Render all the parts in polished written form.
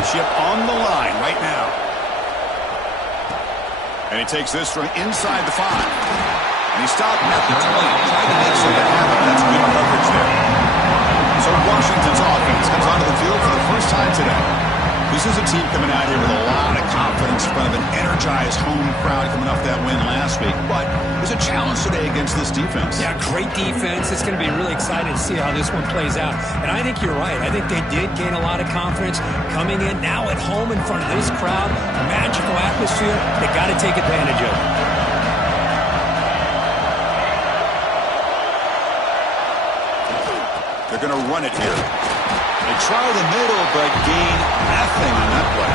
championship on the line right now. And he takes this from inside the 5. And he stopped at the 20, trying to make something happen. That's good coverage there. So Washington's offense comes onto the field for the first time today. This is a team coming out here with a lot of confidence in front of an energized home crowd coming off that win last week. But there's a challenge today against this defense. Yeah, great defense. It's going to be really exciting to see how this one plays out. And I think you're right. I think they did gain a lot of confidence coming in now at home in front of this crowd. A magical atmosphere. They got to take advantage of it. They're going to run it here. They try the middle, but gain nothing on that play.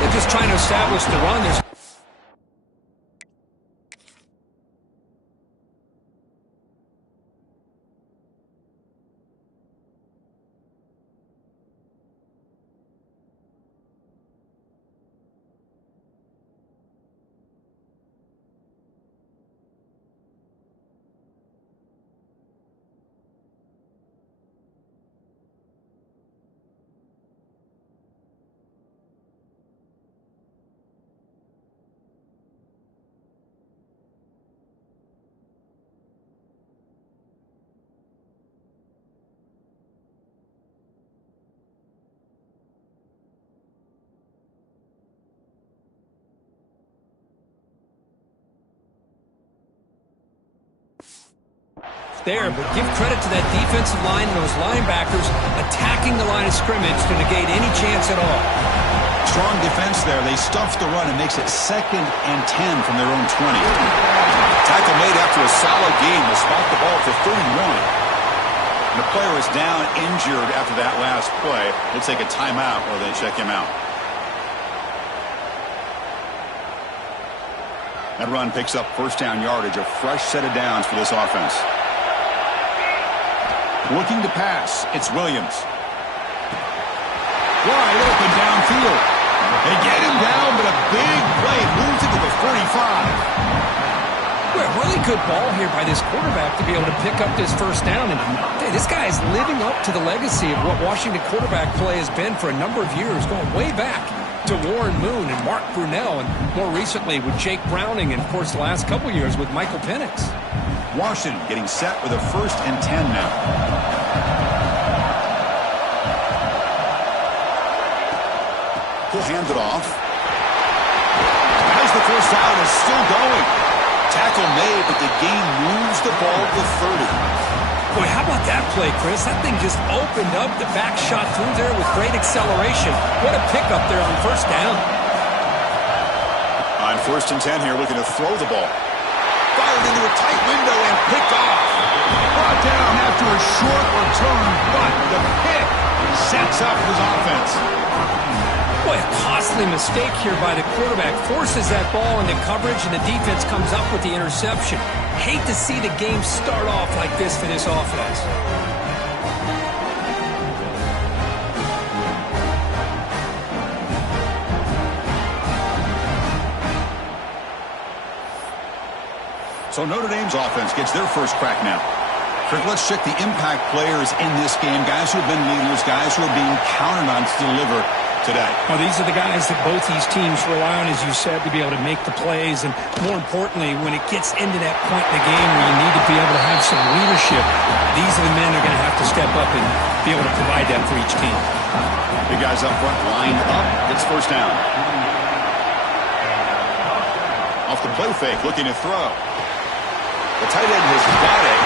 They're just trying to establish the run. There, but give credit to that defensive line and those linebackers attacking the line of scrimmage to negate any chance at all. Strong defense there. They stuff the run and makes it 2nd and 10 from their own 20. Tackle made after a solid game. They'll spot the ball for 31. And the player is down injured after that last play. We'll take a timeout while they check him out. That run picks up first down yardage, a fresh set of downs for this offense. Looking to pass, it's Williams. Wide open downfield. They get him down, but a big play moves it to the 45. Well, really good ball here by this quarterback to be able to pick up this first down. And hey, this guy is living up to the legacy of what Washington quarterback play has been for a number of years, going way back to Warren Moon and Mark Brunell, and more recently with Jake Browning, and of course the last couple years with Michael Penix. Washington getting set with a 1st and 10 now. He'll hand it off. As the first down is still going. Tackle made, but the game moves the ball to 30. Boy, how about that play, Chris? That thing just opened up. The back shot through there with great acceleration. What a pickup there on first down. On 1st and 10 here, looking to throw the ball. Fired into a tight window and picked off. Brought down after a short return, but the pick sets up his offense. Boy, a costly mistake here by the quarterback. Forces that ball into coverage, and the defense comes up with the interception. Hate to see the game start off like this for this offense. So Notre Dame's offense gets their first crack now. Kirk, let's check the impact players in this game. Guys who have been leaders, guys who are being counted on to deliver today. Well, these are the guys that both these teams rely on, as you said, to be able to make the plays. And more importantly, when it gets into that point in the game where you need to be able to have some leadership, these are the men that are going to have to step up and be able to provide that for each team. The guys up front lined up. It's first down. Off the play fake, looking to throw. The tight end has got it.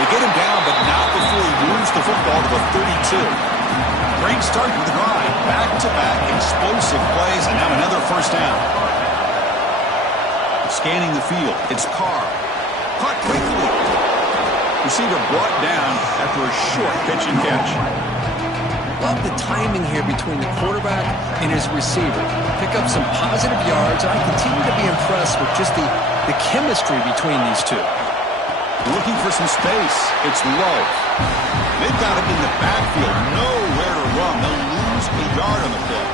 They get him down, but not before he moves the football to the 32. Great start with the drive. Back-to-back explosive plays, and now another first down. Scanning the field, it's Carr. Caught quickly. Receiver brought down after a short pitch and catch. Love the timing here between the quarterback and his receiver. Pick up some positive yards, and I continue to be impressed with just the chemistry between these two. Looking for some space. It's Love. They've got him in the backfield. Nowhere to run. They'll lose a yard on the play.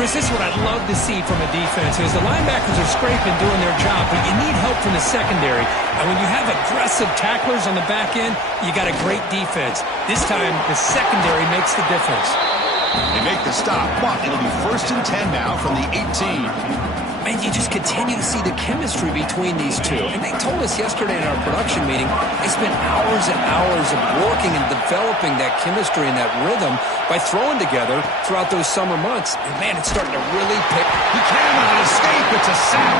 Chris, this is what I'd love to see from a defense is the linebackers are scraping, doing their job, but you need help from the secondary. And when you have aggressive tacklers on the back end, you got a great defense. This time, the secondary makes the difference. They make the stop, but it'll be 1st and 10 now from the 18. Man, you just continue to see the chemistry between these two. And they told us yesterday in our production meeting, they spent hours and hours of working and developing that chemistry and that rhythm by throwing together throughout those summer months. And, man, it's starting to really pick. He cannot escape. It's a sack.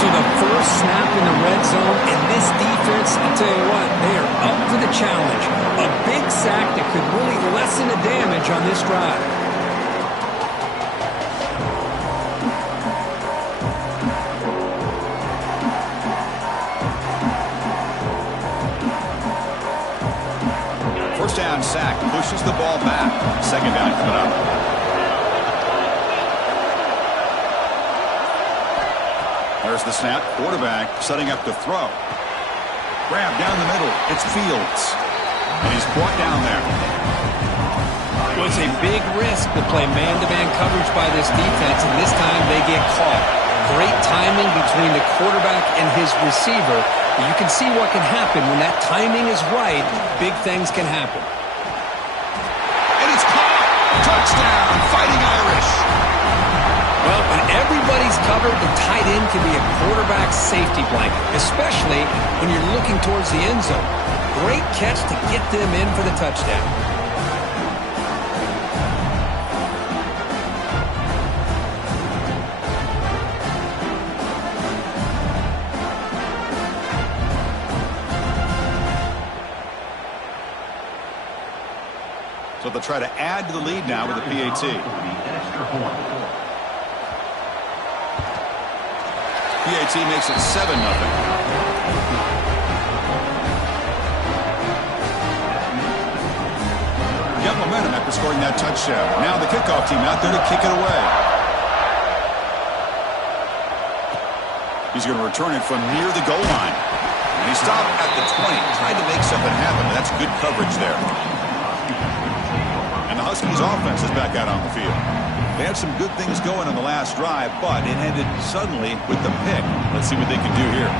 So the first snap in the red zone, and this defense, I'll tell you what, they are up to the challenge. A big sack that could really lessen the damage on this drive. First down sack, pushes the ball back. 2nd down coming up. There's the snap. Quarterback setting up to throw. Grab down the middle. It's Fields. And he's brought down there. Well, it's a big risk to play man-to-man coverage by this defense, and this time they get caught. Great timing between the quarterback and his receiver. You can see what can happen when that timing is right. Big things can happen. And it's caught. Touchdown. Fighting Irish. Well, when everybody's covered, the tight end can be a quarterback's safety blanket, especially when you're looking towards the end zone. Great catch to get them in for the touchdown. So they'll try to add to the lead now with a PAT. PAT makes it 7-0. Got momentum after scoring that touchdown. Now the kickoff team out there to kick it away. He's going to return it from near the goal line. And he stopped at the 20, tried to make something happen. That's good coverage there. And the Huskies offense is back out on the field. They had some good things going on the last drive, but it ended suddenly with the pick. Let's see what they can do here.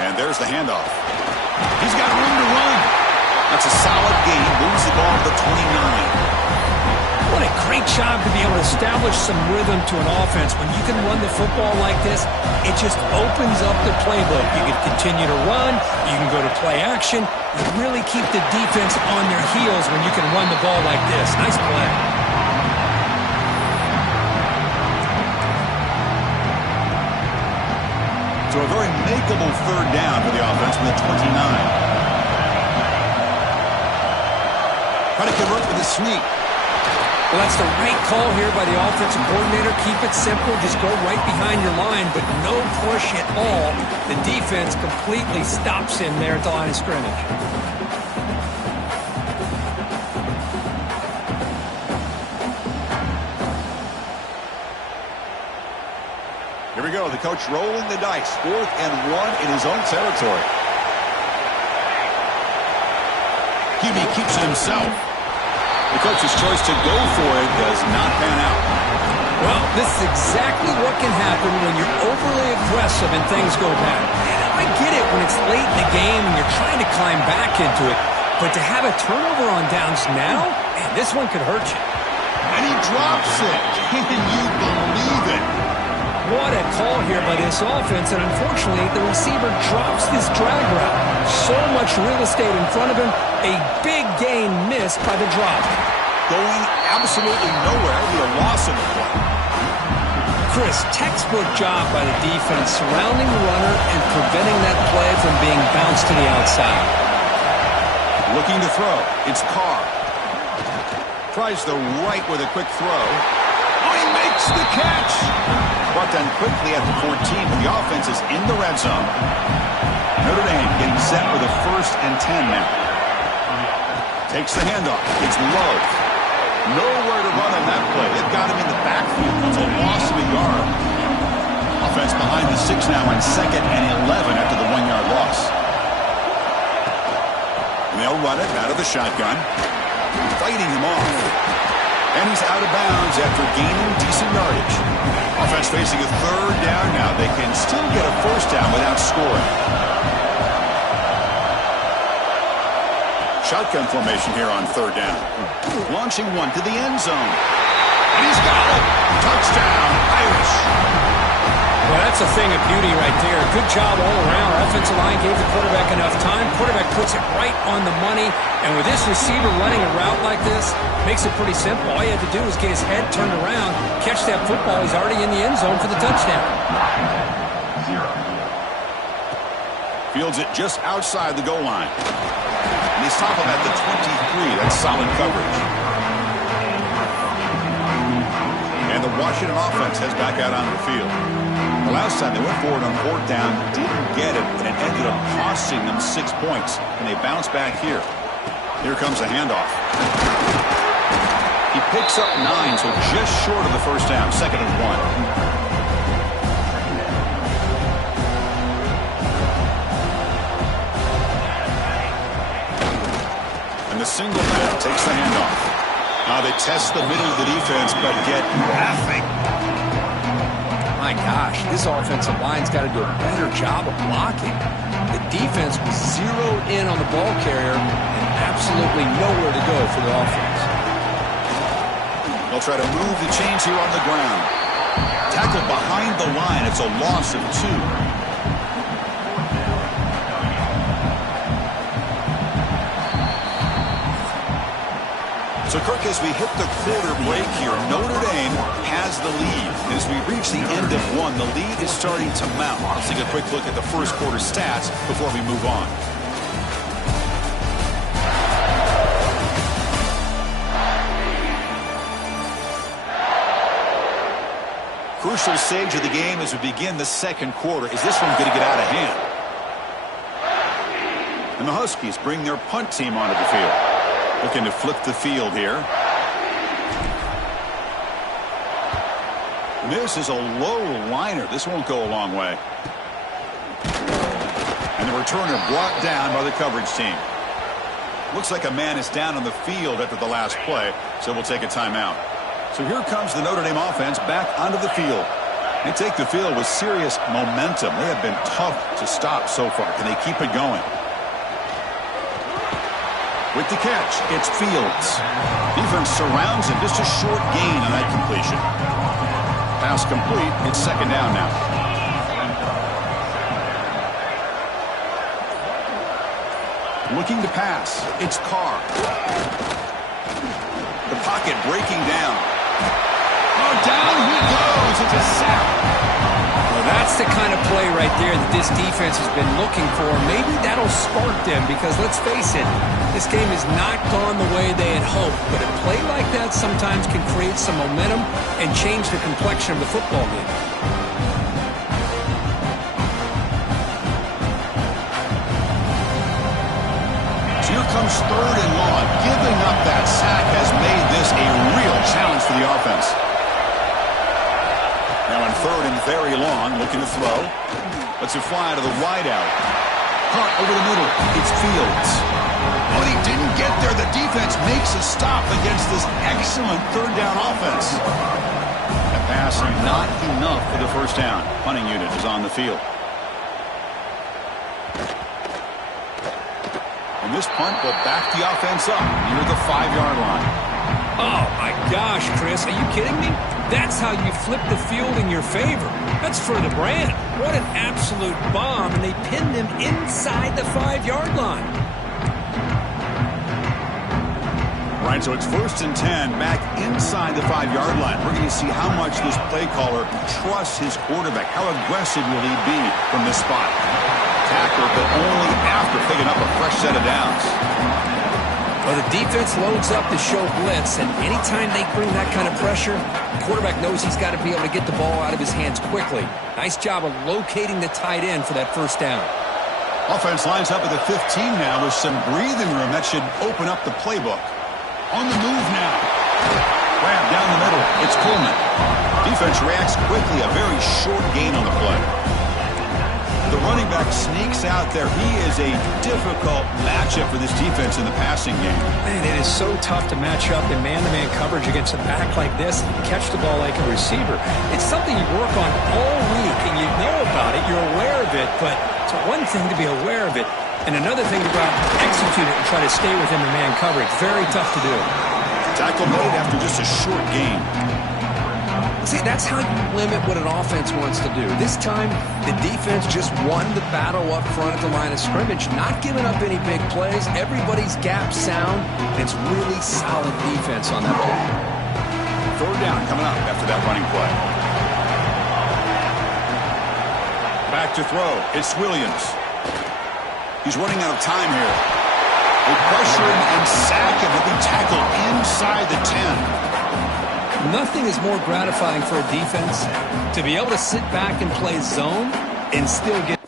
And there's the handoff. He's got room to run. That's a solid gain. Moves the ball to the 29. What a great job to be able to establish some rhythm to an offense. When you can run the football like this, it just opens up the playbook. You can continue to run. You can go to play action. You really keep the defense on their heels when you can run the ball like this. Nice play. So a very makeable 3rd down for the offense from the 29. Try to convert with a sneak. Well, that's the right call here by the offensive coordinator. Keep it simple. Just go right behind your line, but no push at all. The defense completely stops him there at the line of scrimmage. Here we go. The coach rolling the dice. 4th and 1 in his own territory. QB keeps it himself. The coach's choice to go for it does not pan out. Well, this is exactly what can happen when you're overly aggressive and things go bad. And I get it when it's late in the game and you're trying to climb back into it. But to have a turnover on downs now, man, this one could hurt you. And he drops it. Can you believe it? What a call here by this offense. And unfortunately, the receiver drops this drag route. So much real estate in front of him. A big gain missed by the drop. Going absolutely nowhere with a loss of the play. Chris, textbook job by the defense surrounding the runner and preventing that play from being bounced to the outside. Looking to throw. It's Carr. Tries the right with a quick throw. Oh, he makes the catch. Brought down quickly at the 14, but the offense is in the red zone. Notre Dame getting set for the 1st and 10 now. Takes the handoff. It's low. Nowhere to run on that play. They've got him in the backfield. It's a loss of a yard. Offense behind the 6 now in 2nd and 11 after the 1-yard loss. And they'll run it out of the shotgun. Fighting him off. And he's out of bounds after gaining decent yardage. Offense facing a 3rd down now. They can still get a 1st down without scoring. Shotgun formation here on third down. Launching one to the end zone. And he's got it. Touchdown, Irish. Well, that's a thing of beauty right there. Good job all around. Offensive line gave the quarterback enough time. Quarterback puts it right on the money. And with this receiver running a route like this, makes it pretty simple. All you have to do is get his head turned around, catch that football. He's already in the end zone for the touchdown. Fields it just outside the goal line. And he's top him at the 23. That's solid coverage. And the Washington offense heads back out onto the field. The last time they went forward on fourth down, didn't get it, and it ended up costing them 6 points. And they bounce back here. Here comes a handoff. He picks up 9, so just short of the first down, 2nd and 1. The single back takes the handoff. Now they test the middle of the defense, but get nothing. My gosh, this offensive line's got to do a better job of blocking. The defense was zeroed in on the ball carrier and absolutely nowhere to go for the offense. They'll try to move the chains here on the ground. Tackled behind the line. It's a loss of 2. So, Kirk, as we hit the quarter break here, Notre Dame has the lead. As we reach the end of 1, the lead is starting to mount. Let's take a quick look at the first quarter stats before we move on. Crucial stage of the game as we begin the second quarter. Is this one going to get out of hand? And the Huskies bring their punt team onto the field. Looking to flip the field here. This is a low liner. This won't go a long way. And the returner brought down by the coverage team. Looks like a man is down on the field after the last play, so we'll take a timeout. So here comes the Notre Dame offense back onto the field. They take the field with serious momentum. They have been tough to stop so far. Can they keep it going? With the catch, it's Fields. Defense surrounds him. Just a short gain on that completion. Pass complete. It's 2nd down now. Looking to pass. It's Carr. The pocket breaking down. Oh, down he goes. It's a sack. Well, that's the kind of play right there that this defense has been looking for. Maybe that'll spark them because, let's face it, this game has not gone the way they had hoped. But a play like that sometimes can create some momentum and change the complexion of the football game. So here comes 3rd and long. Giving up that sack has made this a real challenge for the offense. Now in 3rd and very long, looking to throw. Lets it fly to the wideout. Hunt over the middle. It's Fields. Oh, and he didn't get there. The defense makes a stop against this excellent 3rd down offense. That pass not enough for the first down. Punting unit is on the field. And this punt will back the offense up near the 5-yard line. Oh, my gosh, Chris. Are you kidding me? That's how you flip the field in your favor. That's for the brand. What an absolute bomb. And they pinned him inside the 5-yard line. Right, so it's 1st and 10 back inside the 5-yard line. We're going to see how much this play caller trusts his quarterback. How aggressive will he be from this spot? Tackle, but only after picking up a fresh set of downs. Well, the defense loads up to show blitz, and anytime they bring that kind of pressure, the quarterback knows he's got to be able to get the ball out of his hands quickly. Nice job of locating the tight end for that first down. Offense lines up at the 15 now with some breathing room. That should open up the playbook. On the move now. Grab down the middle. It's Coleman. Defense reacts quickly. A very short gain on the play. The running back sneaks out there. He is a difficult matchup for this defense in the passing game. Man, it is so tough to match up in man-to-man coverage against a back like this and catch the ball like a receiver. It's something you work on all week, and you know about it. You're aware of it, but it's one thing to be aware of it. And another thing to go out and execute it and try to stay with him in man coverage. Very tough to do. Tackle made after just a short gain. See, that's how you limit what an offense wants to do. This time, the defense just won the battle up front at the line of scrimmage, not giving up any big plays. Everybody's gap sound, and it's really solid defense on that play. Third down coming up after that running play. Back to throw. It's Williams. He's running out of time here. They pressure him and sack him. He'll be tackled inside the 10. Nothing is more gratifying for a defense to be able to sit back and play zone and still get...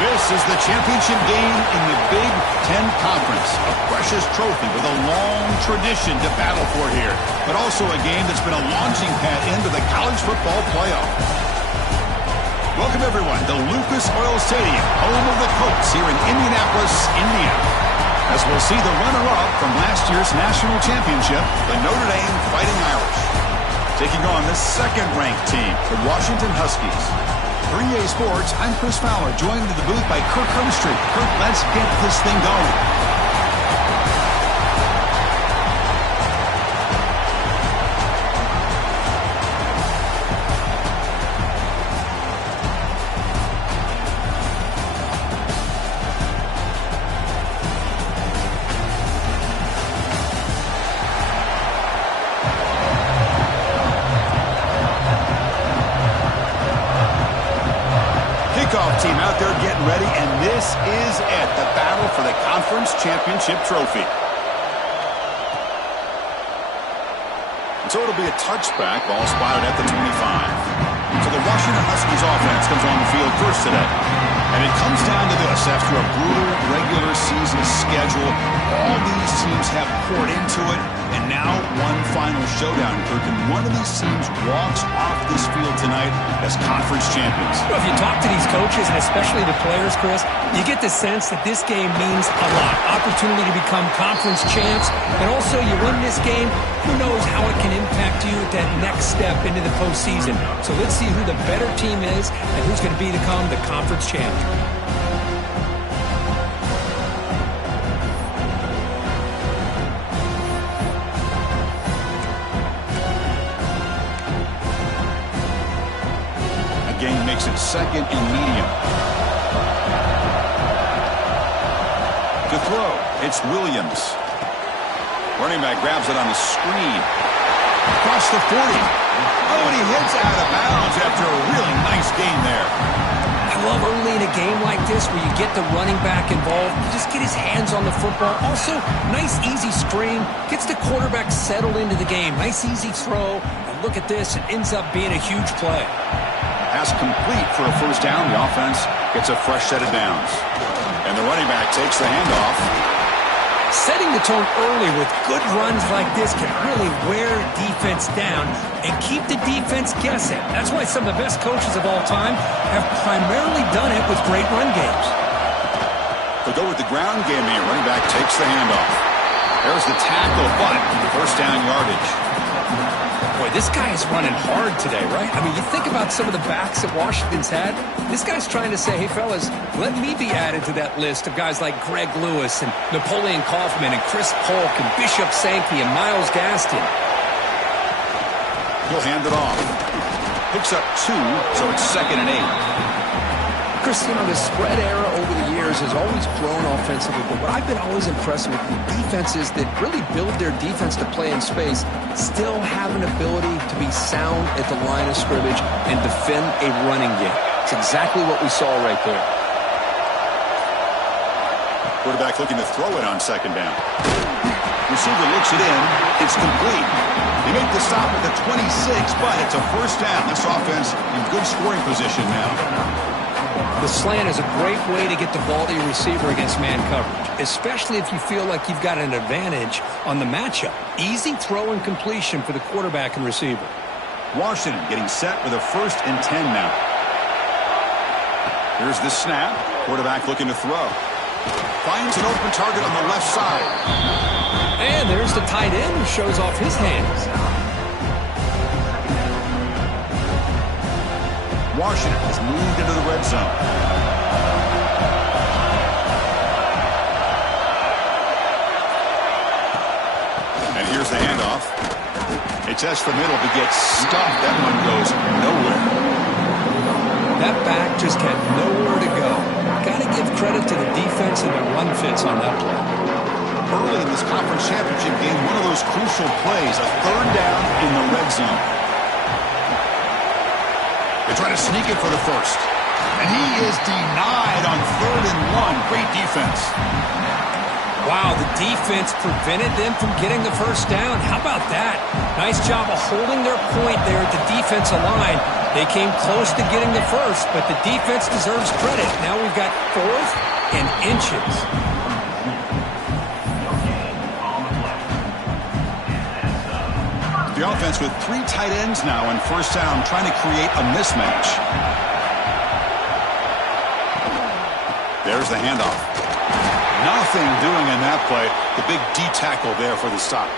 This is the championship game in the Big Ten Conference. A precious trophy with a long tradition to battle for here, but also a game that's been a launching pad into the college football playoff. Welcome, everyone, to Lucas Oil Stadium, home of the Colts here in Indianapolis, Indiana. As we'll see the runner-up from last year's national championship, the Notre Dame Fighting Irish, taking on the second-ranked team, the Washington Huskies. For EA Sports, I'm Chris Fowler, joined in the booth by Kirk Hermstreet. Kirk, let's get this thing going. Team out there getting ready, and this is it, the battle for the conference championship trophy. And so it'll be a touchback, ball spotted at the 25. So the Washington Huskies offense comes on the field first today. And it comes down to this. After a brutal regular season schedule, all these teams have poured into it, and now one final showdown, Kirk, and one of these teams walks off this field tonight as conference champions. Well, if you talk to these coaches, and especially the players, Chris, you get the sense that this game means a lot. Opportunity to become conference champs, and also you win this game, who knows how it can impact you at that next step into the postseason. So let's see who the better team is and who's going to become the conference champ. Game makes it second and medium. To throw, it's Williams. Running back grabs it on the screen. Across the 40. Oh, and he hits out of bounds after a really nice game there. I love early in a game like this where you get the running back involved. You just get his hands on the football. Also, nice easy screen. Gets the quarterback settled into the game. Nice easy throw. And look at this. It ends up being a huge play. Pass complete for a first down. The offense gets a fresh set of downs. And the running back takes the handoff. Setting the tone early with good runs like this can really wear defense down and keep the defense guessing. That's why some of the best coaches of all time have primarily done it with great run games. They'll go with the ground game here. Running back takes the handoff. There's the tackle, but first down yardage. Boy, this guy is running hard today, right? I mean, you think about some of the backs that Washington's had. This guy's trying to say, hey, fellas, let me be added to that list of guys like Greg Lewis and Napoleon Kaufman and Chris Polk and Bishop Sankey and Myles Gaston. He'll hand it off. Picks up 2, so it's second and 8. Chris, you know, the spread era over the years has always grown offensively, but what I've been always impressed with defenses that really build their defense to play in space still have an ability to be sound at the line of scrimmage and defend a running game. It's exactly what we saw right there. Quarterback looking to throw it on second down. Receiver looks it in. It's complete. They make the stop at the 26, but it's a first down. This offense in good scoring position now. The slant is a great way to get the ball to your receiver against man coverage, especially if you feel like you've got an advantage on the matchup. Easy throw and completion for the quarterback and receiver. Washington getting set with a 1st and 10 now. Here's the snap. Quarterback looking to throw. Finds an open target on the left side. And there's the tight end who shows off his hands. Washington has moved into the red zone. And here's the handoff. It's S the middle, but gets stuffed. That one goes nowhere. That back just had nowhere to go. Got to give credit to the defense and their run fits on that play. Early in this conference championship game, one of those crucial plays, a 3rd down in the red zone. They try to sneak it for the 1st. And he is denied on 3rd and 1. Great defense. Wow, the defense prevented them from getting the 1st down. How about that? Nice job of holding their point there at the defensive line. They came close to getting the 1st, but the defense deserves credit. Now we've got 4th and inches. The offense with 3 tight ends now on 1st down, trying to create a mismatch. There's the handoff. Nothing doing in that play. The big D tackle there for the stop.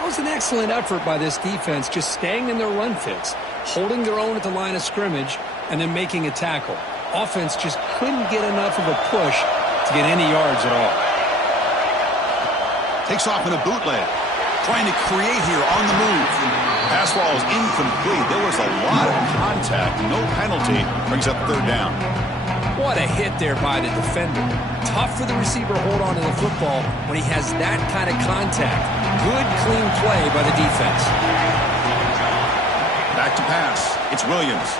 That was an excellent effort by this defense, just staying in their run fits, holding their own at the line of scrimmage, and then making a tackle. Offense just couldn't get enough of a push to get any yards at all. Takes off in a bootleg. Trying to create here on the move. Pass ball is incomplete. There was a lot of contact. No penalty. Brings up 3rd down. What a hit there by the defender. Tough for the receiver to hold on to the football when he has that kind of contact. Good, clean play by the defense. Back to pass. It's Williams.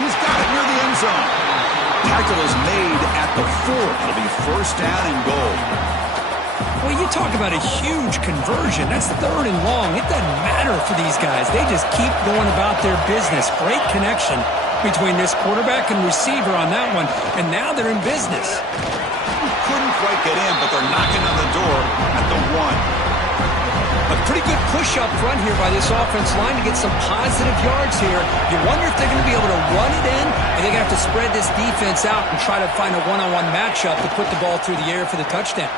He's got it near the end zone. Tackle is made at the 4th. It'll be 1st down and goal. Well, you talk about a huge conversion. That's 3rd and long. It doesn't matter for these guys. They just keep going about their business. Great connection between this quarterback and receiver on that one, and now they're in business. Couldn't quite get in, but they're knocking on the door at the 1. A pretty good push up front here by this offense line to get some positive yards here. You wonder if they're going to be able to run it in, and they're going to have to spread this defense out and try to find a one-on-one matchup to put the ball through the air for the touchdown.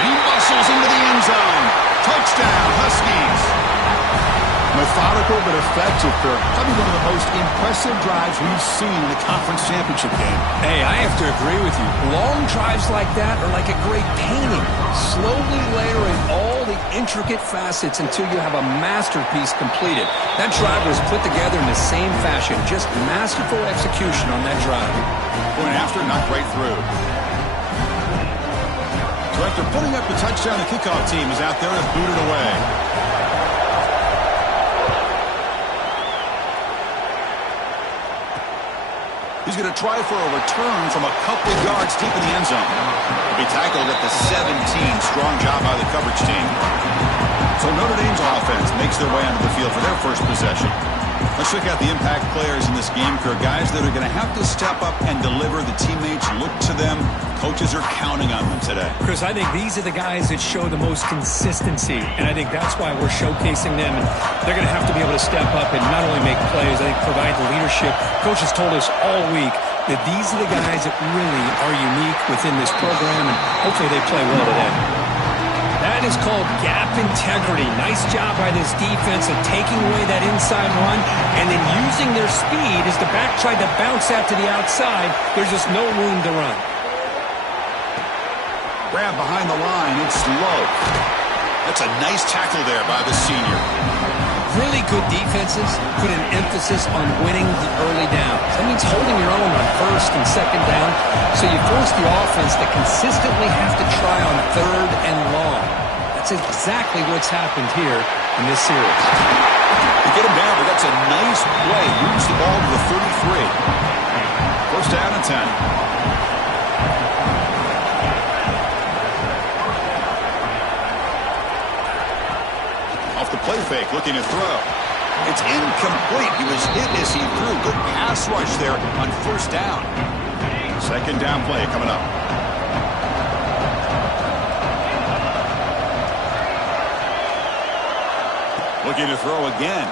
He muscles into the end zone. Touchdown, Huskies. Methodical but effective, Kirk. Probably one of the most impressive drives we've seen in the conference championship game. Hey, I have to agree with you. Long drives like that are like a great painting. Slowly layering all the intricate facets until you have a masterpiece completed. That drive was put together in the same fashion. Just masterful execution on that drive. Point after, knocked right through. So after putting up the touchdown, the kickoff team is out there to boot it away. He's going to try for a return from a couple yards deep in the end zone. He'll be tackled at the 17. Strong job by the coverage team. So Notre Dame's offense makes their way onto the field for their 1st possession. Let's check out the impact players in this game, Kirk. Guys that are going to have to step up and deliver. The teammates look to them. Coaches are counting on them today. Chris, I think these are the guys that show the most consistency, and I think that's why we're showcasing them. And they're going to have to be able to step up and not only make plays, I think provide the leadership. Coach has told us all week that these are the guys that really are unique within this program, and hopefully they play well today. That is called gap integrity. Nice job by this defense of taking away that inside run and then using their speed as the back tried to bounce out to the outside. There's just no room to run. Grab behind the line. It's low. That's a nice tackle there by the senior. Really good defenses put an emphasis on winning the early downs. That means holding your own on 1st and 2nd down, so you force the offense to consistently have to try on 3rd and long. That's exactly what's happened here in this series. They get him down, but that's a nice play. Moves the ball to the 33. 1st down and 10. Off the play fake, looking to throw. It's incomplete. He was hit as he threw. Good pass rush there on first down. Second down play coming up. Looking to throw again.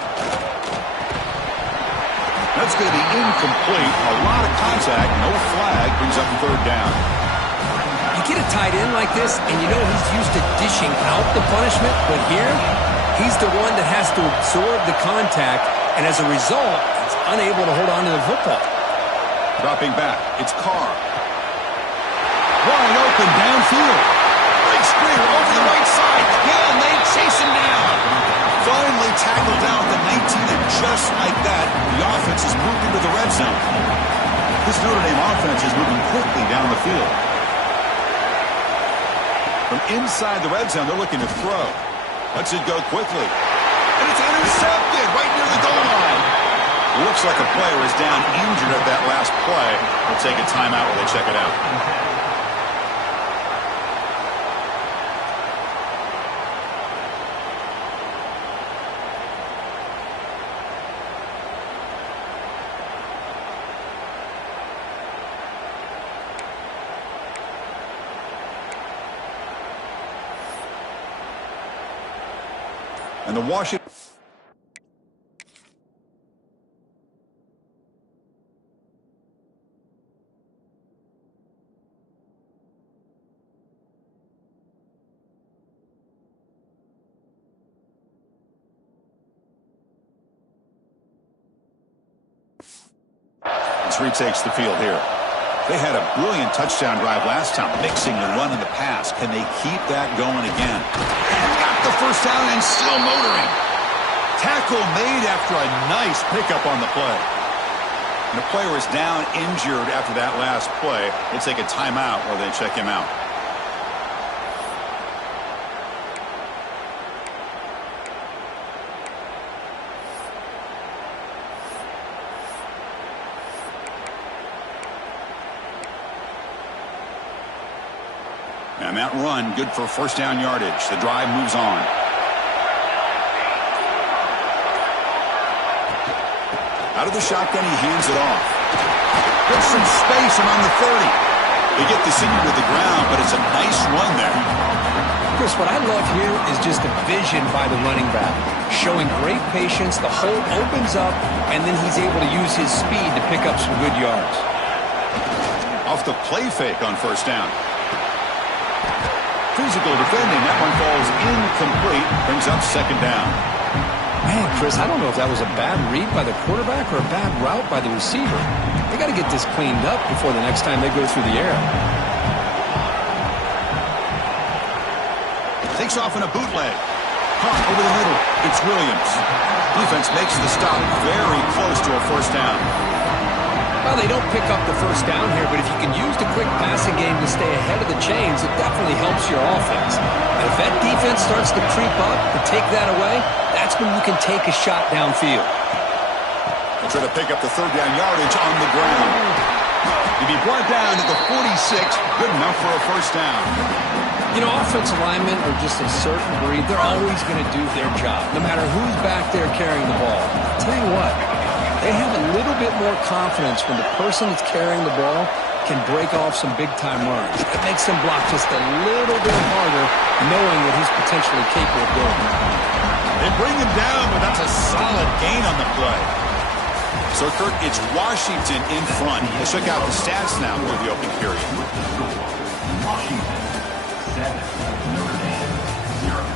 That's going to be incomplete. A lot of contact. No flag. Brings up third down. You get a tight end like this, and you know he's used to dishing out the punishment, but here, he's the one that has to absorb the contact, and as a result, he's unable to hold on to the football. Dropping back, it's Carr. Wide open downfield. Big screen over the right side. Hill, and they chase him down. Finally tackled down at the 19, and just like that, the offense is moved into the red zone. This Notre Dame offense is moving quickly down the field. From inside the red zone, they're looking to throw. Lets it go quickly. And it's intercepted right near the goal line. It looks like a player is down injured at that last play. They'll take a timeout while they check it out. And the Washington... 3 takes the field here. They had a brilliant touchdown drive last time, mixing the run and the pass. Can they keep that going again? Got the first down and still motoring. Tackle made after a nice pickup on the play. And the player is down injured after that last play. We'll take a timeout while they check him out. And that run, good for first down yardage. The drive moves on. Out of the shotgun, he hands it off. There's some space around the 30. They get the senior to the ground, but it's a nice run there. Chris, what I love here is just the vision by the running back. Showing great patience, the hole opens up, and then he's able to use his speed to pick up some good yards. Off the play fake on first down. Physical defending. That one falls incomplete. Brings up second down. Man, Chris, I don't know if that was a bad read by the quarterback or a bad route by the receiver. They got to get this cleaned up before the next time they go through the air. Takes off in a bootleg. Caught over the middle. It's Williams. Defense makes the stop very close to a first down. Well, they don't pick up the first down here, but if you can use the quick passing game to stay ahead of the chains, it definitely helps your offense. And if that defense starts to creep up and take that away, that's when you can take a shot downfield. They'll try to pick up the third down yardage on the ground. He'll be brought down to the 46, good enough for a first down. You know, offensive linemen are just a certain breed. They're always going to do their job, no matter who's back there carrying the ball. I'll tell you what. They have a little bit more confidence when the person that's carrying the ball can break off some big-time runs. It makes them block just a little bit harder, knowing that he's potentially capable of doing it. They bring him down, but that's a solid gain on the play. So, Kurt, it's Washington in front. Let's check out the stats now for the opening period. Washington, 7, Notre Dame, 0.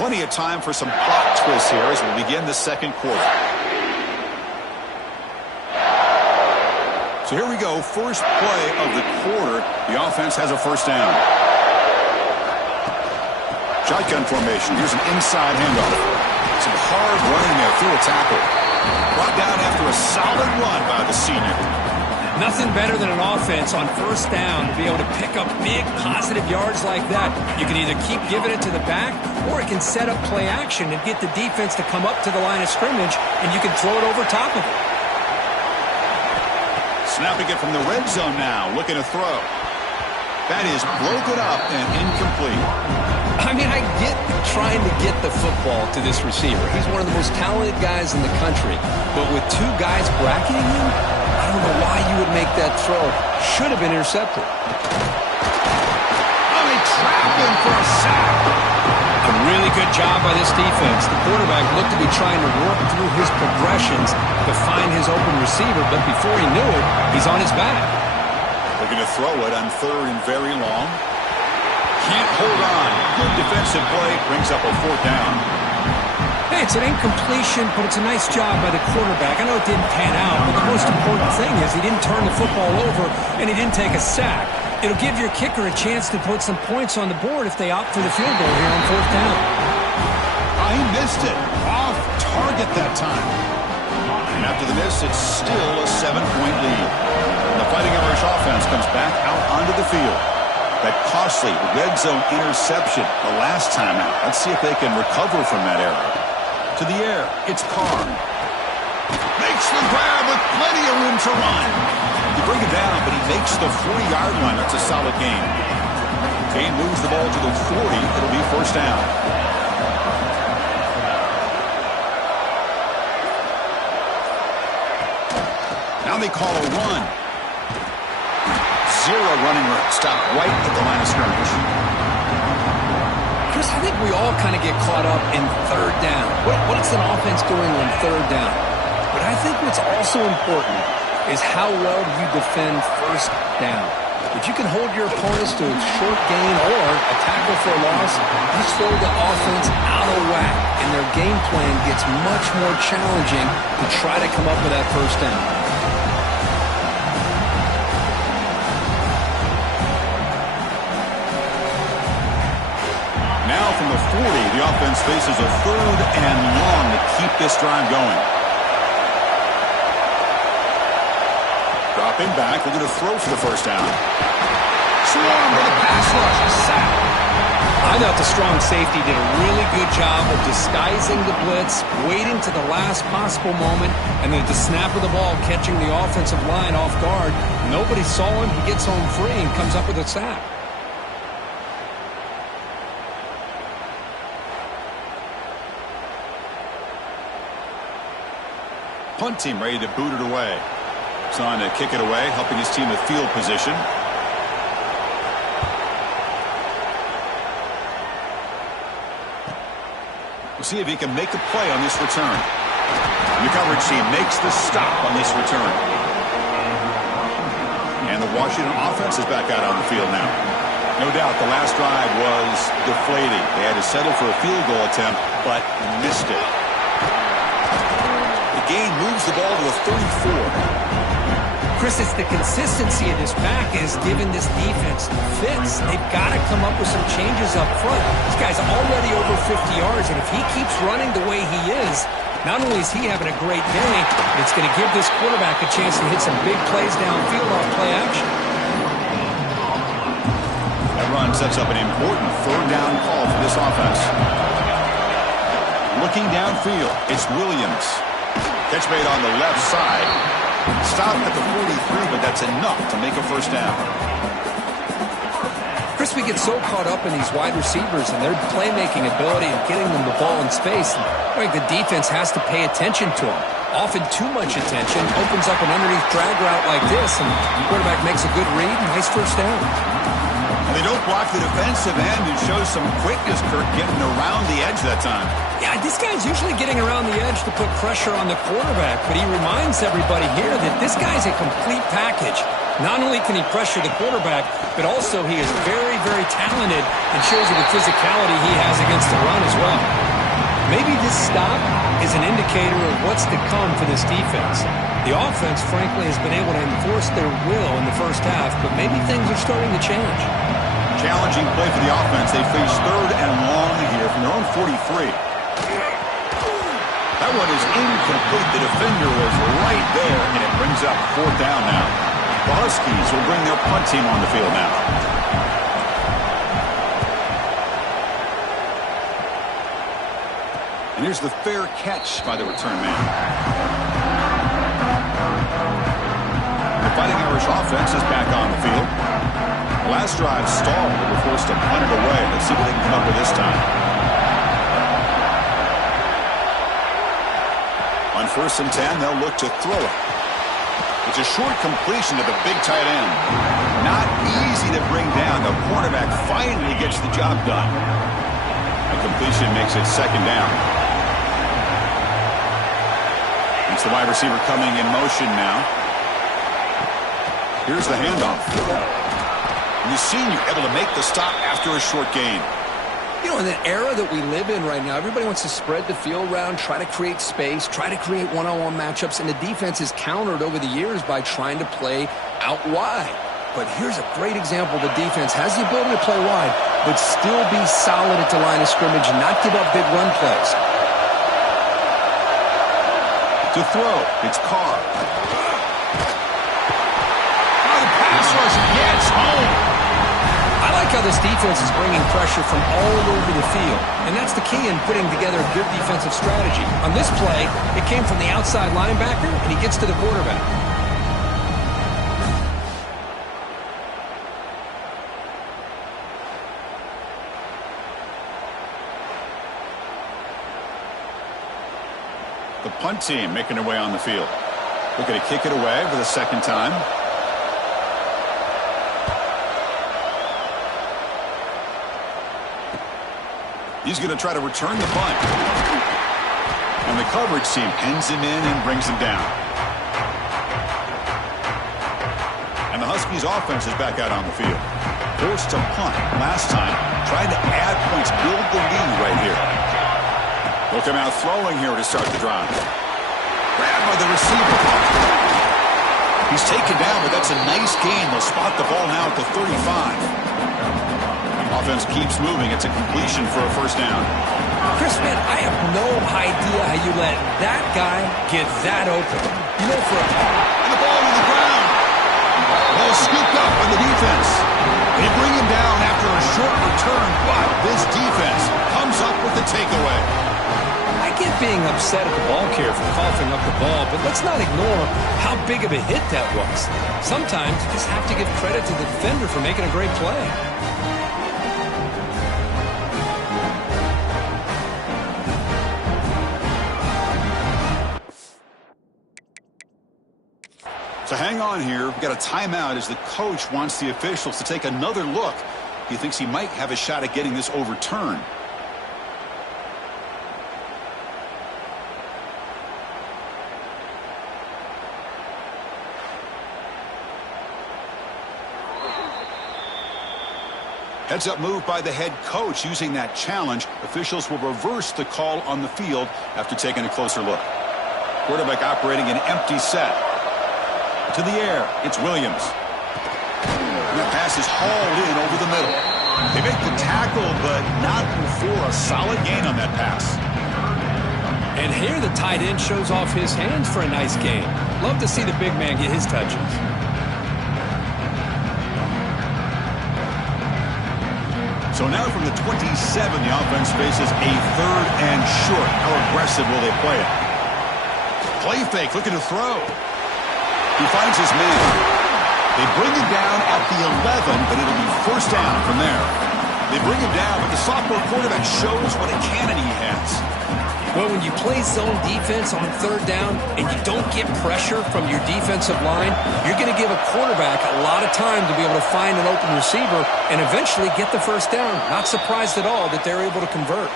Plenty of time for some plot twists here as we begin the second quarter. So here we go. First play of the quarter. The offense has a first down. Shotgun formation. Here's an inside handoff. Some hard running there through a tackle. Brought down after a solid run by the senior. Nothing better than an offense on first down to be able to pick up big positive yards like that. You can either keep giving it to the back, or it can set up play action and get the defense to come up to the line of scrimmage, and you can throw it over top of it. Snapping it from the red zone now, looking to throw. That is broken up and incomplete. I mean, I get trying to get the football to this receiver. He's one of the most talented guys in the country. But with two guys bracketing him, I don't know why you would make that throw. Should have been intercepted. Oh, they trap him for a sack. A really good job by this defense. The quarterback looked to be trying to work through his progressions to find his open receiver, but before he knew it, he's on his back. Looking to throw it on 3rd and very long. Can't hold on. Good defensive play. Brings up a 4th down. Hey, it's an incompletion, but it's a nice job by the quarterback. I know it didn't pan out, but the most important thing is he didn't turn the football over and he didn't take a sack. It'll give your kicker a chance to put some points on the board if they opt for the field goal here on 4th down. Oh, he missed it. Off target that time. And after the miss, it's still a 7-point lead. And the Fighting Irish offense comes back out onto the field. That costly red zone interception the last time out. Let's see if they can recover from that error. To the air, it's Carr. Makes the grab with plenty of room to run. You bring it down, but he makes the 40-yard line. That's a solid gain. Kane moves the ball to the 40. It'll be 1st down. Now they call a run. 0 running room. Stop right at the line of scrimmage. Chris, I think we all kind of get caught up in 3rd down. What is an offense doing on 3rd down? But I think what's also important is how well you defend 1st down. If you can hold your opponents to a short gain or a tackle for a loss, you throw the offense out of whack, and their game plan gets much more challenging to try to come up with that 1st down. Now from the 40, the offense faces a 3rd and long to keep this drive going. Dropping back, they're going to throw for the 1st down. Swarm with a pass rush, a sack. I thought the strong safety did a really good job of disguising the blitz, waiting to the last possible moment, and then at the snap of the ball, catching the offensive line off guard. Nobody saw him. He gets home free and comes up with a sack. Punt team ready to boot it away. It's on to kick it away, helping his team with field position. We'll see if he can make a play on this return. And the coverage team makes the stop on this return. And the Washington offense is back out on the field now. No doubt the last drive was deflating. They had to settle for a field goal attempt, but missed it. Gain moves the ball to the 34. Chris, it's the consistency of this back is giving this defense fits. They've got to come up with some changes up front. This guy's already over 50 yards, and if he keeps running the way he is, not only is he having a great day, but it's going to give this quarterback a chance to hit some big plays downfield off play action. That run sets up an important 3rd down call for this offense. Looking downfield, it's Williams. Catch made on the left side. Stop at the 43, but that's enough to make a 1st down. Chris, we get so caught up in these wide receivers and their playmaking ability and getting them the ball in space. I think the defense has to pay attention to them. Often too much attention opens up an underneath drag route like this, and the quarterback makes a good read. Nice 1st down. And they don't block the defensive end and shows some quickness, Kirk, getting around the edge that time. Yeah, this guy's usually getting around the edge to put pressure on the quarterback, but he reminds everybody here that this guy's a complete package. Not only can he pressure the quarterback, but also he is very, very talented and shows you the physicality he has against the run as well. Maybe this stop is an indicator of what's to come for this defense. The offense, frankly, has been able to enforce their will in the 1st half, but maybe things are starting to change. Challenging play for the offense. They face 3rd and long here from their own 43. That one is incomplete. The defender was right there, and it brings up 4th down now. The Huskies will bring their punt team on the field now. And here's the fair catch by the return man. The Fighting Irish offense is back on the field. Last drive stalled. They were forced to punt it away. Let's see what they can come up with this time. On 1st and 10, they'll look to throw it. It's a short completion to the big tight end. Not easy to bring down. The quarterback finally gets the job done. A completion makes it 2nd down. It's the wide receiver coming in motion now. Here's the handoff. And the senior able to make the stop after a short gain. You know, in the era that we live in right now, everybody wants to spread the field around, try to create space, try to create one-on-one matchups, and the defense is countered over the years by trying to play out wide. But here's a great example. The defense has the ability to play wide, but still be solid at the line of scrimmage and not give up big run plays. To throw, it's Carr. Oh, the pass rush gets home. I like how this defense is bringing pressure from all over the field, and that's the key in putting together a good defensive strategy. On this play, it came from the outside linebacker, and he gets to the quarterback. The punt team making their way on the field. Looking to kick it away for the 2nd time. He's going to try to return the punt. And the coverage team pins him in and brings him down. And the Huskies offense is back out on the field. Forced to punt last time. Trying to add points, build the lead right here. They'll come out throwing here to start the drive. Grabbed by the receiver. He's taken down, but that's a nice gain. They'll spot the ball now at the 35. Offense keeps moving. It's a completion for a 1st down. Chris, man, I have no idea how you let that guy get that open. You know, for a and the ball to the ground. Ball scooped up by the defense. They bring him down after a short return, but this defense comes up with the takeaway. I get being upset at the ball carrier for coughing up the ball, but let's not ignore how big of a hit that was. Sometimes you just have to give credit to the defender for making a great play. So hang on here. We've got a timeout as the coach wants the officials to take another look. He thinks he might have a shot at getting this overturned. Heads-up move by the head coach using that challenge. Officials will reverse the call on the field after taking a closer look. Quarterback operating an empty set. To the air, it's Williams. And that pass is hauled in over the middle. They make the tackle, but not before a solid gain on that pass. And here the tight end shows off his hands for a nice gain. Love to see the big man get his touches. So now from the 27, the offense faces a 3rd and short. How aggressive will they play it? Play fake, looking to throw. He finds his man. They bring him down at the 11, but it'll be 1st down from there. They bring him down, but the sophomore quarterback shows what a cannon he has. Well, when you play zone defense on 3rd down and you don't get pressure from your defensive line, you're going to give a quarterback a lot of time to be able to find an open receiver and eventually get the 1st down. Not surprised at all that they're able to convert.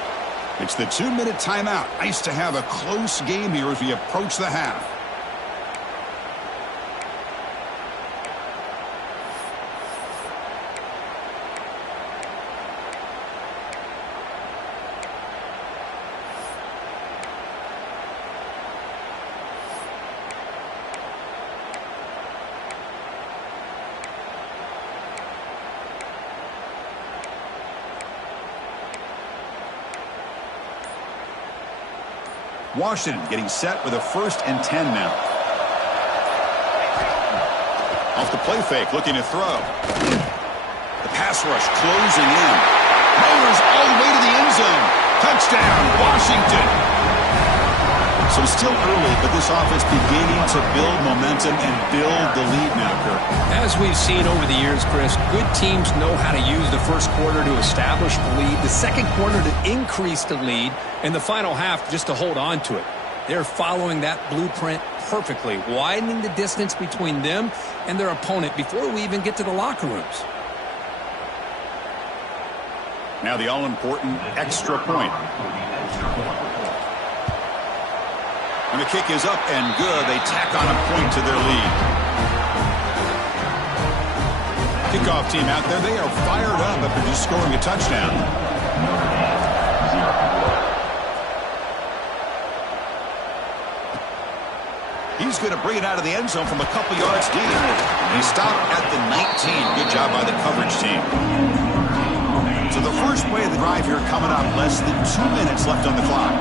It's the 2-minute timeout. Nice to have a close game here as we approach the half. Washington getting set with a 1st and 10 now. Off the play fake, looking to throw. The pass rush closing in. Motors all the way to the end zone. Touchdown, Washington. So it's still early, but this offense beginning to build momentum and build the lead now, Kirk. As we've seen over the years, Chris, good teams know how to use the first quarter to establish the lead, the second quarter to increase the lead, and the final half just to hold on to it. They're following that blueprint perfectly, widening the distance between them and their opponent before we even get to the locker rooms. Now the all-important extra point. And the kick is up and good. They tack on a point to their lead. Kickoff team out there, they are fired up after just scoring a touchdown. He's going to bring it out of the end zone from a couple yards deep. And he stopped at the 19. Good job by the coverage team. So the first play of the drive here coming up. Less than 2 minutes left on the clock.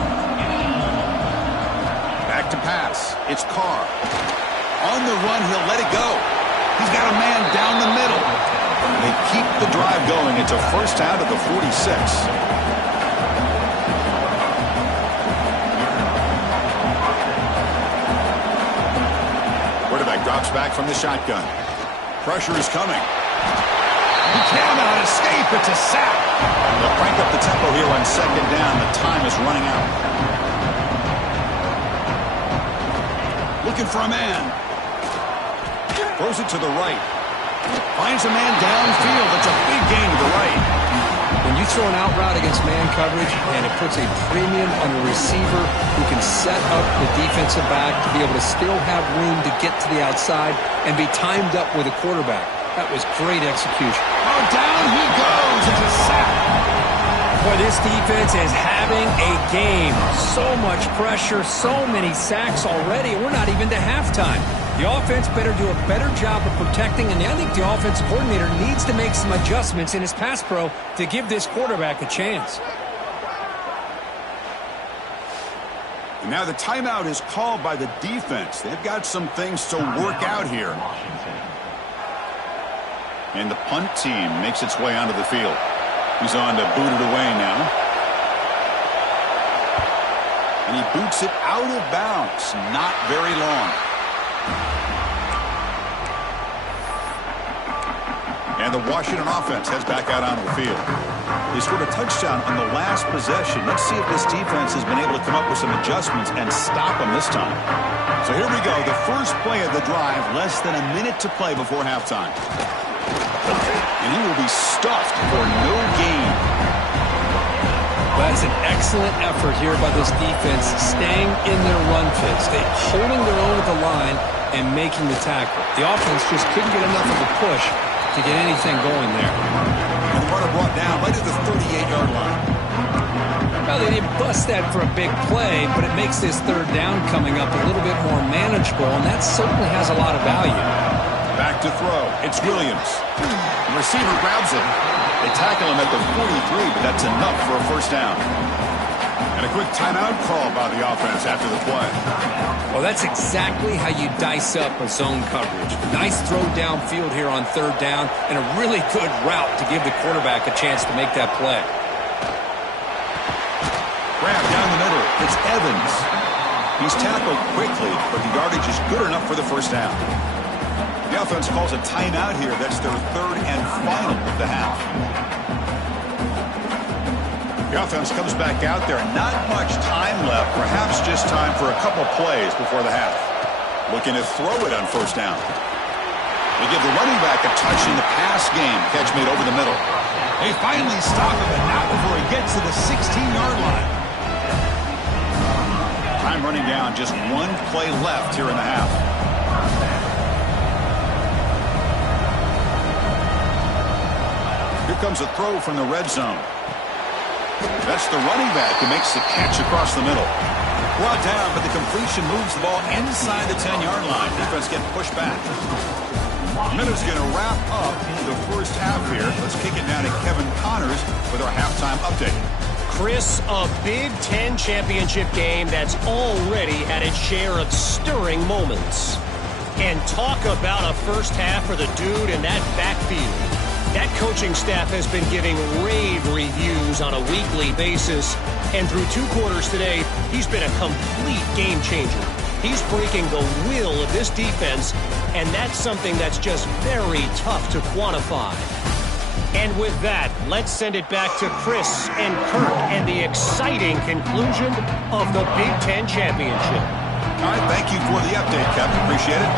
Back to pass. It's Carr. On the run, he'll let it go. He's got a man down the middle. They keep the drive going. It's a first down at the 46. Quarterback drops back from the shotgun. Pressure is coming. He cannot escape. It's a sack. They'll crank up the tempo here on second down. The time is running out. Looking for a man. Throws it to the right. Finds a man downfield. It's a big gain to the right. When you throw an out route against man coverage, and it puts a premium on the receiver who can set up the defensive back to be able to still have room to get to the outside and be timed up with a quarterback. That was great execution. Oh, down he goes. It's a sack. Boy, this defense is having a game. So much pressure, so many sacks already. We're not even to halftime. The offense better do a better job of protecting, and I think the offensive coordinator needs to make some adjustments in his pass pro to give this quarterback a chance. And now the timeout is called by the defense. They've got some things to work out here. And the punt team makes its way onto the field. He's on to boot it away now. And he boots it out of bounds. Not very long. And the Washington offense heads back out onto the field. They scored a touchdown on the last possession. Let's see if this defense has been able to come up with some adjustments and stop them this time. So here we go. The first play of the drive. Less than a minute to play before halftime. And he will be stuffed for no gain. That's an excellent effort here by this defense, staying in their run fits. They're holding their own at the line and making the tackle. The offense just couldn't get enough of a push to get anything going there. And the runner brought down right at the 38-yard line. Well, they didn't bust that for a big play, but it makes this third down coming up a little bit more manageable, and that certainly has a lot of value. Back to throw. It's Williams. The receiver grabs it. They tackle him at the 43, but that's enough for a first down. And a quick timeout call by the offense after the play. Well, that's exactly how you dice up a zone coverage. Nice throw downfield here on third down, and a really good route to give the quarterback a chance to make that play. Grab down the middle. It's Evans. He's tackled quickly, but the yardage is good enough for the first down. The offense calls a timeout here. That's their third and final of the half. The offense comes back out there. Not much time left. Perhaps just time for a couple plays before the half. Looking to throw it on first down. They give the running back a touch in the pass game. Catch made over the middle. They finally stop him, but not before he gets to the 16-yard line. Time running down. Just one play left here in the half. Here comes a throw from the red zone. That's the running back who makes the catch across the middle. Brought down, but the completion moves the ball inside the 10-yard line. Defense getting pushed back. Minute's going to wrap up the first half here. Let's kick it down to Kevin Connors with our halftime update. Chris, a Big Ten championship game that's already had its share of stirring moments. And talk about a first half for the dude in that backfield. That coaching staff has been giving rave reviews on a weekly basis. And through 2 quarters today, he's been a complete game changer. He's breaking the will of this defense, and that's something that's just very tough to quantify. And with that, let's send it back to Chris and Kirk and the exciting conclusion of the Big Ten Championship. All right, thank you for the update, Captain. Appreciate it.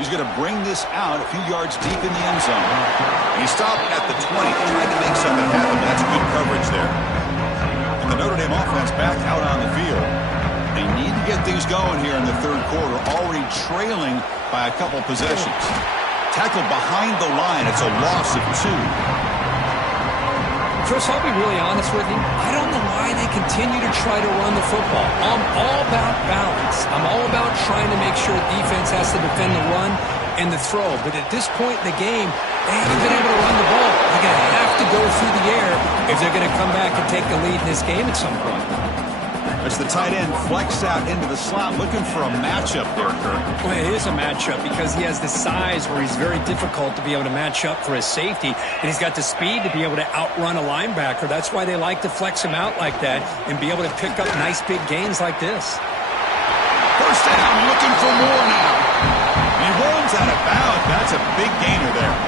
He's going to bring this out a few yards deep in the end zone. He stopped at the 20, tried to make something happen, but that's good coverage there. And the Notre Dame offense back out on the field. They need to get things going here in the 3rd quarter, already trailing by a couple possessions. Tackled behind the line. It's a loss of 2. Chris, I'll be really honest with you. I don't know why they continue to try to run the football. I'm all about balance. I'm all about trying to make sure defense has to defend the run and the throw. But at this point in the game, they haven't been able to run the ball. They're going to have to go through the air if they're going to come back and take the lead in this game at some point. As the tight end flexed out into the slot, looking for a matchup there, Kirk. Well, it is a matchup because he has the size where he's very difficult to be able to match up for his safety, and he's got the speed to be able to outrun a linebacker. That's why they like to flex him out like that and be able to pick up nice big gains like this. First down, looking for more now. He runs out of bounds. That's a big gainer there.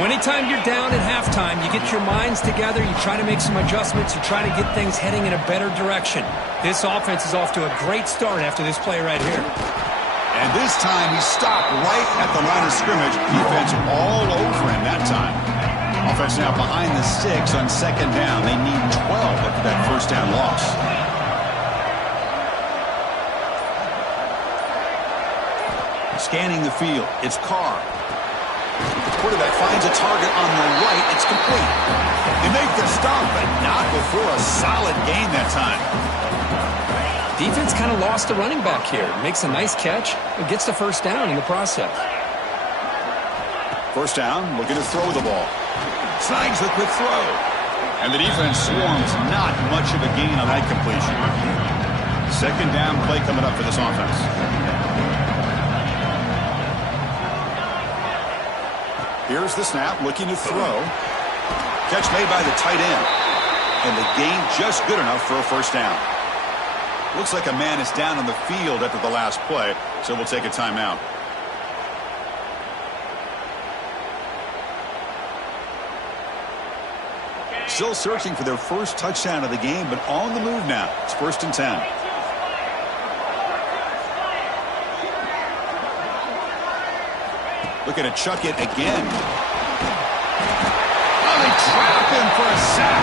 Anytime you're down at halftime, you get your minds together, you try to make some adjustments, you try to get things heading in a better direction. This offense is off to a great start after this play right here. And this time he stopped right at the line of scrimmage. Defense all over him that time. Offense now behind the 6 on 2nd down. They need 12 after that first down loss. Scanning the field, it's Carr. Quarterback finds a target on the right. It's complete. They make the stop, but not before a solid gain that time. Defense kind of lost the running back here. Makes a nice catch and gets the first down in the process. First down, looking to throw the ball. Snags the quick throw. And the defense swarms. Not much of a gain on that completion. 2nd down play coming up for this offense. Here's the snap, looking to throw. Catch made by the tight end. And the gain just good enough for a first down. Looks like a man is down on the field after the last play, so we'll take a timeout. Still searching for their first touchdown of the game, but on the move now. It's 1st and 10. Looking to chuck it again. Oh, they trap him for a sack.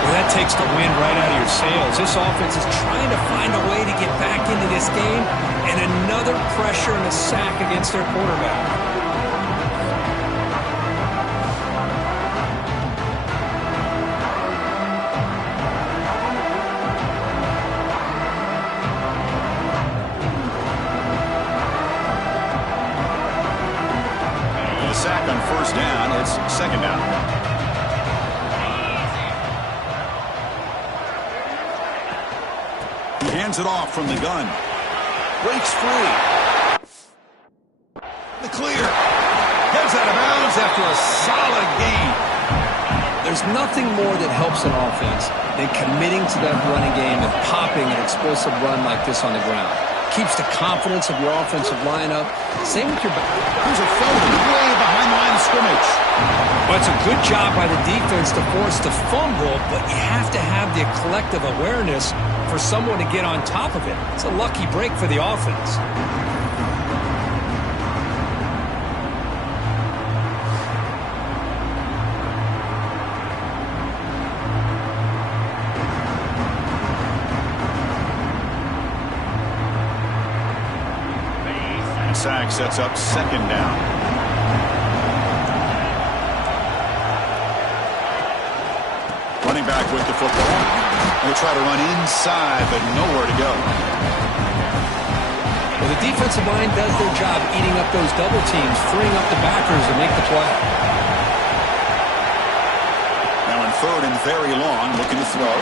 Well, that takes the wind right out of your sails. This offense is trying to find a way to get back into this game, and another pressure and a sack against their quarterback. Sack on first down. It's 2nd down. He hands it off from the gun. Breaks free. The clear. Heads out of bounds after a solid gain. There's nothing more that helps an offense than committing to that running game and popping an explosive run like this on the ground. Keeps the confidence of your offensive lineup. Same with your back. Here's a fumble way behind the line of scrimmage. Well, it's a good job by the defense to force the fumble, but you have to have the collective awareness for someone to get on top of it. It's a lucky break for the offense. Sack sets up 2nd down. Running back with the football. We'll try to run inside, but nowhere to go. Well, the defensive line does their job eating up those double teams, freeing up the backers to make the play. Now in 3rd and very long, looking to throw.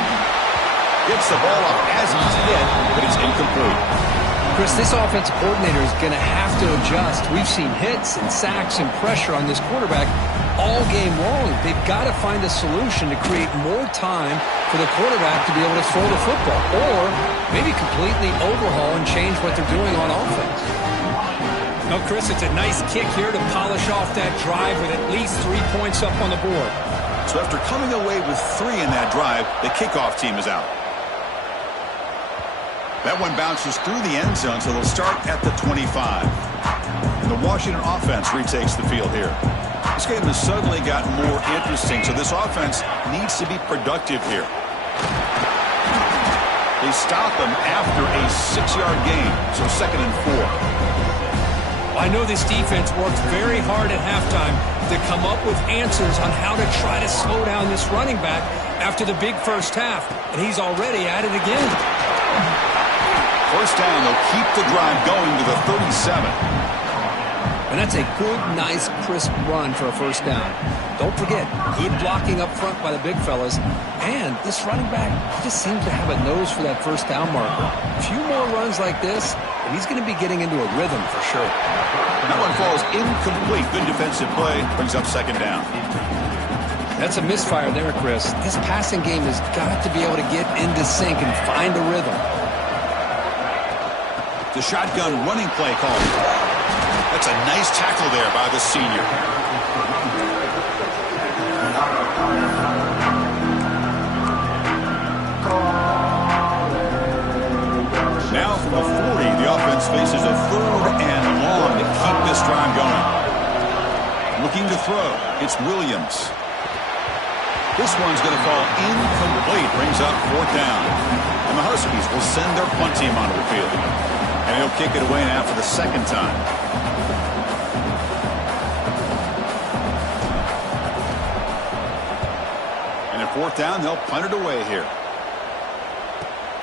Gets the ball up as he's hit, but it's incomplete. Chris, this offensive coordinator is going to have to adjust. We've seen hits and sacks and pressure on this quarterback all game long. They've got to find a solution to create more time for the quarterback to be able to throw the football, or maybe completely overhaul and change what they're doing on offense. No, Chris, it's a nice kick here to polish off that drive with at least 3 points up on the board. So after coming away with 3 in that drive, the kickoff team is out. That one bounces through the end zone, so they'll start at the 25. And the Washington offense retakes the field here. This game has suddenly gotten more interesting, so this offense needs to be productive here. They stop them after a 6-yard gain, so 2nd and 4. I know this defense worked very hard at halftime to come up with answers on how to try to slow down this running back after the big first half, and he's already at it again. First down, they'll keep the drive going to the 37. And that's a good, nice, crisp run for a first down. Don't forget, good blocking up front by the big fellas. And this running back just seems to have a nose for that first down marker. A few more runs like this, and he's going to be getting into a rhythm for sure. That one falls incomplete. Good defensive play. Brings up 2nd down. That's a misfire there, Chris. This passing game has got to be able to get into sync and find a rhythm. The shotgun running play call. That's a nice tackle there by the senior. Now from the 40, the offense faces a 3rd and long to keep this drive going. Looking to throw. It's Williams. This one's going to fall incomplete. Brings up 4th down. And the Huskies will send their punt team onto the field. And he'll kick it away now for the 2nd time. And at 4th down, they'll punt it away here.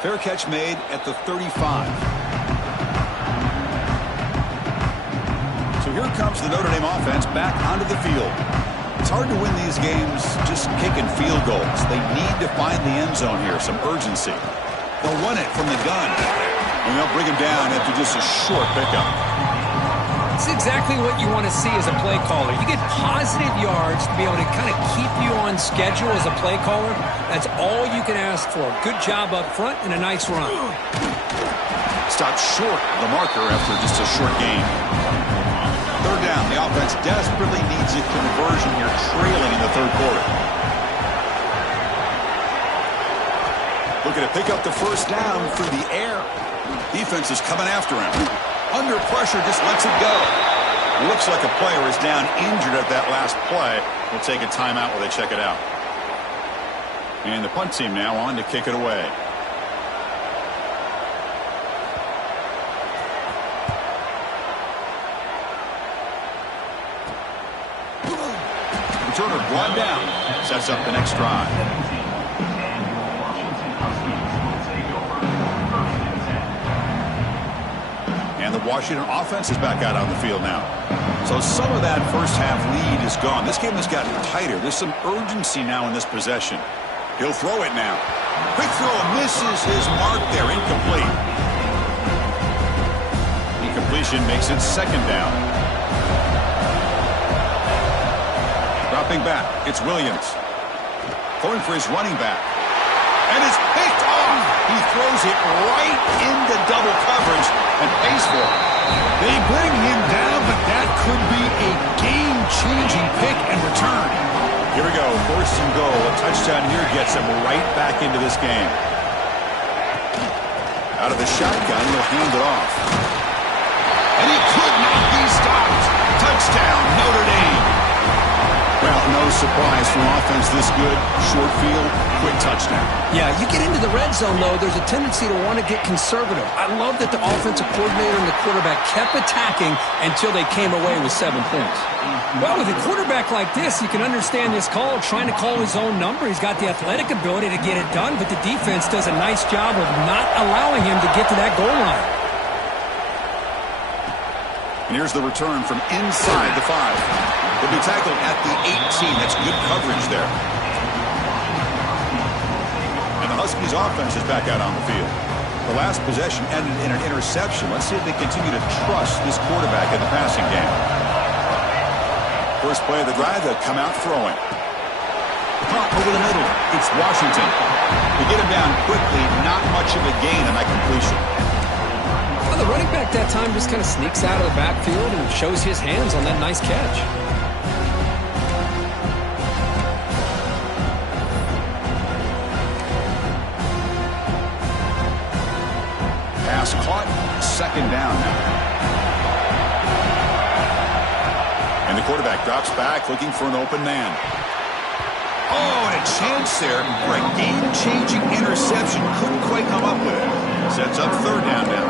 Fair catch made at the 35. So here comes the Notre Dame offense back onto the field. It's hard to win these games just kicking field goals. They need to find the end zone here, some urgency. They'll run it from the gun. And they'll bring him down after just a short pickup. It's exactly what you want to see as a play caller. You get positive yards to be able to kind of keep you on schedule as a play caller. That's all you can ask for. Good job up front and a nice run. Stopped short of the marker after just a short gain. 3rd down. The offense desperately needs a conversion here, trailing in the 3rd quarter. Looking to pick up the first down through the air. Defense is coming after him. Under pressure, just lets it go. Looks like a player is down injured at that last play. We'll take a timeout while they check it out. And the punt team now on to kick it away. Returner brought down. Sets up the next drive. And the Washington offense is back out on the field now. So some of that first half lead is gone. This game has gotten tighter. There's some urgency now in this possession. He'll throw it now. Quick throw, misses his mark there. Incomplete. Incompletion makes it 2nd down. Dropping back, it's Williams. Throwing for his running back. And it's picked off. He throws it right into double coverage and pays for it. They bring him down, but that could be a game-changing pick and return. Here we go, 1st and goal. A touchdown here gets him right back into this game. Out of the shotgun, he'll hand it off. And he could not be stopped. Touchdown, Notre Dame. Well, no surprise from offense this good. Short field, quick touchdown. Yeah, you get into the red zone, though, there's a tendency to want to get conservative. I love that the offensive coordinator and the quarterback kept attacking until they came away with 7 points. Well, with a quarterback like this, you can understand this call, trying to call his own number. He's got the athletic ability to get it done, but the defense does a nice job of not allowing him to get to that goal line. And here's the return from inside the 5. He'll be tackled at the 18. That's good coverage there. And the Huskies offense is back out on the field. The last possession ended in an interception. Let's see if they continue to trust this quarterback in the passing game. First play of the drive, they'll come out throwing. Caught over the middle. It's Washington. They get him down quickly. Not much of a gain on that completion. Well, the running back that time just kind of sneaks out of the backfield and shows his hands on that nice catch. Pass caught. Second down now. And the quarterback drops back looking for an open man. Oh, and a chance there for a game-changing interception. Couldn't quite come up with it. Sets up third down now.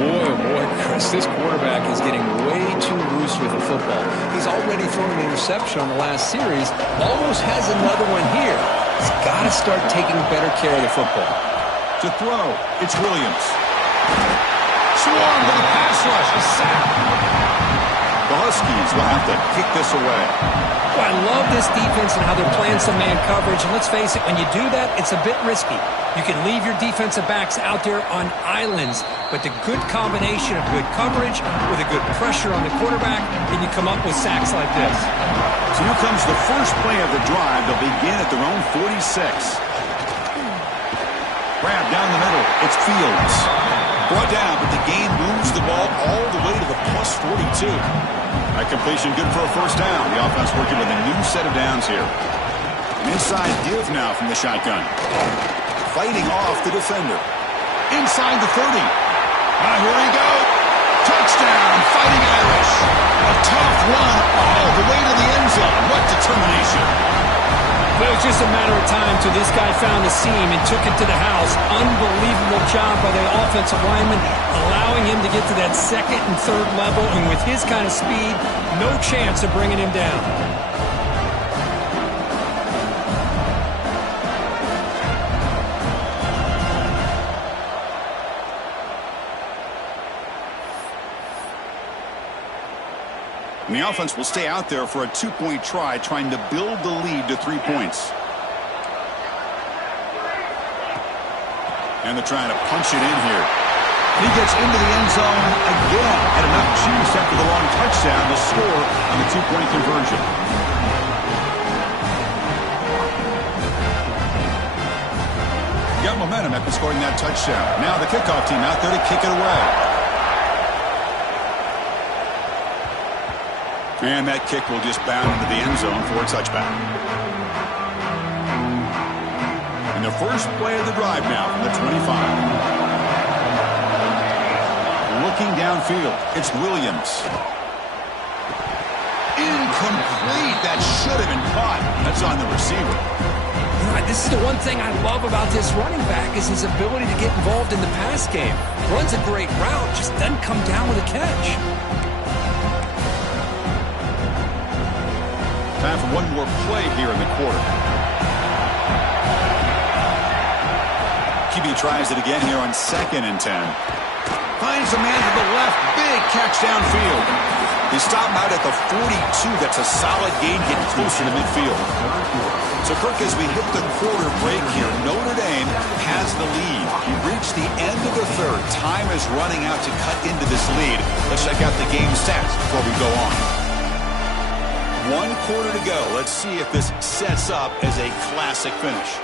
Boy, oh boy, Chris, this quarterback is getting way too loose with the football. He's already thrown an interception on the last series. Almost has another one here. He's got to start taking better care of the football. To throw, it's Williams. Swarm with a pass rush. A sack. The Huskies will have to kick this away. Well, I love this defense and how they're playing some man coverage. And let's face it, when you do that, it's a bit risky. You can leave your defensive backs out there on islands, but the good combination of good coverage with a good pressure on the quarterback, and you come up with sacks like this. So here comes the first play of the drive. They'll begin at their own 46. Grab down the middle. It's Fields. Brought down, but the game moves the ball all the way to the plus 42. That completion good for a first down. The offense working with a new set of downs here. An inside give now from the shotgun. Fighting off the defender. Inside the 30. Here we go. Touchdown, Fighting Irish. A tough run all the way to the end zone. What determination. But it was just a matter of time till this guy found the seam and took it to the house. Unbelievable job by the offensive lineman, allowing him to get to that second and third level. And with his kind of speed, no chance of bringing him down. And the offense will stay out there for a two-point try, trying to build the lead to 3 points. And they're trying to punch it in here. He gets into the end zone again. Had enough juice after the long touchdown to score on the two-point conversion. Got momentum after scoring that touchdown. Now the kickoff team out there to kick it away. And that kick will just bound into the end zone for a touchback. And the first play of the drive now from the 25. Looking downfield, it's Williams. Incomplete. That should have been caught. That's on the receiver. This is the one thing I love about this running back is his ability to get involved in the pass game. Runs a great route, just doesn't come down with a catch. Time for one more play here in the quarter. QB tries it again here on 2nd and 10. Finds a man to the left. Big catch downfield. They stop him out at the 42. That's a solid gain, getting closer to midfield. So, Kirk, as we hit the quarter break here, Notre Dame has the lead. We reach the end of the third. Time is running out to cut into this lead. Let's check out the game stats before we go on. 1 quarter to go. Let's see if this sets up as a classic finish.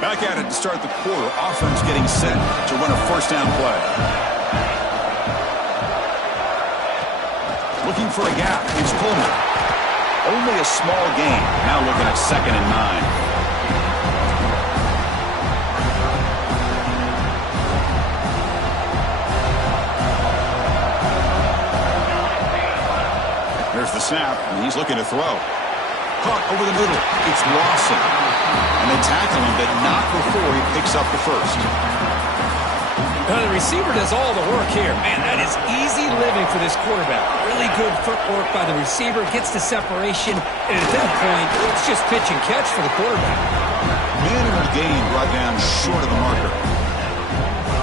Back at it to start the quarter. Offense getting set to run a first down play. Looking for a gap. It's Pullman. Only a small gain. Now looking at 2nd and 9. There's the snap, and he's looking to throw. Caught over the middle. It's Lawson. And they tackle him, but not before he picks up the first. Now the receiver does all the work here. Man, that is easy living for this quarterback. Really good footwork by the receiver. Gets the separation. And at that point, it's just pitch and catch for the quarterback. Minimal gain brought down short of the marker.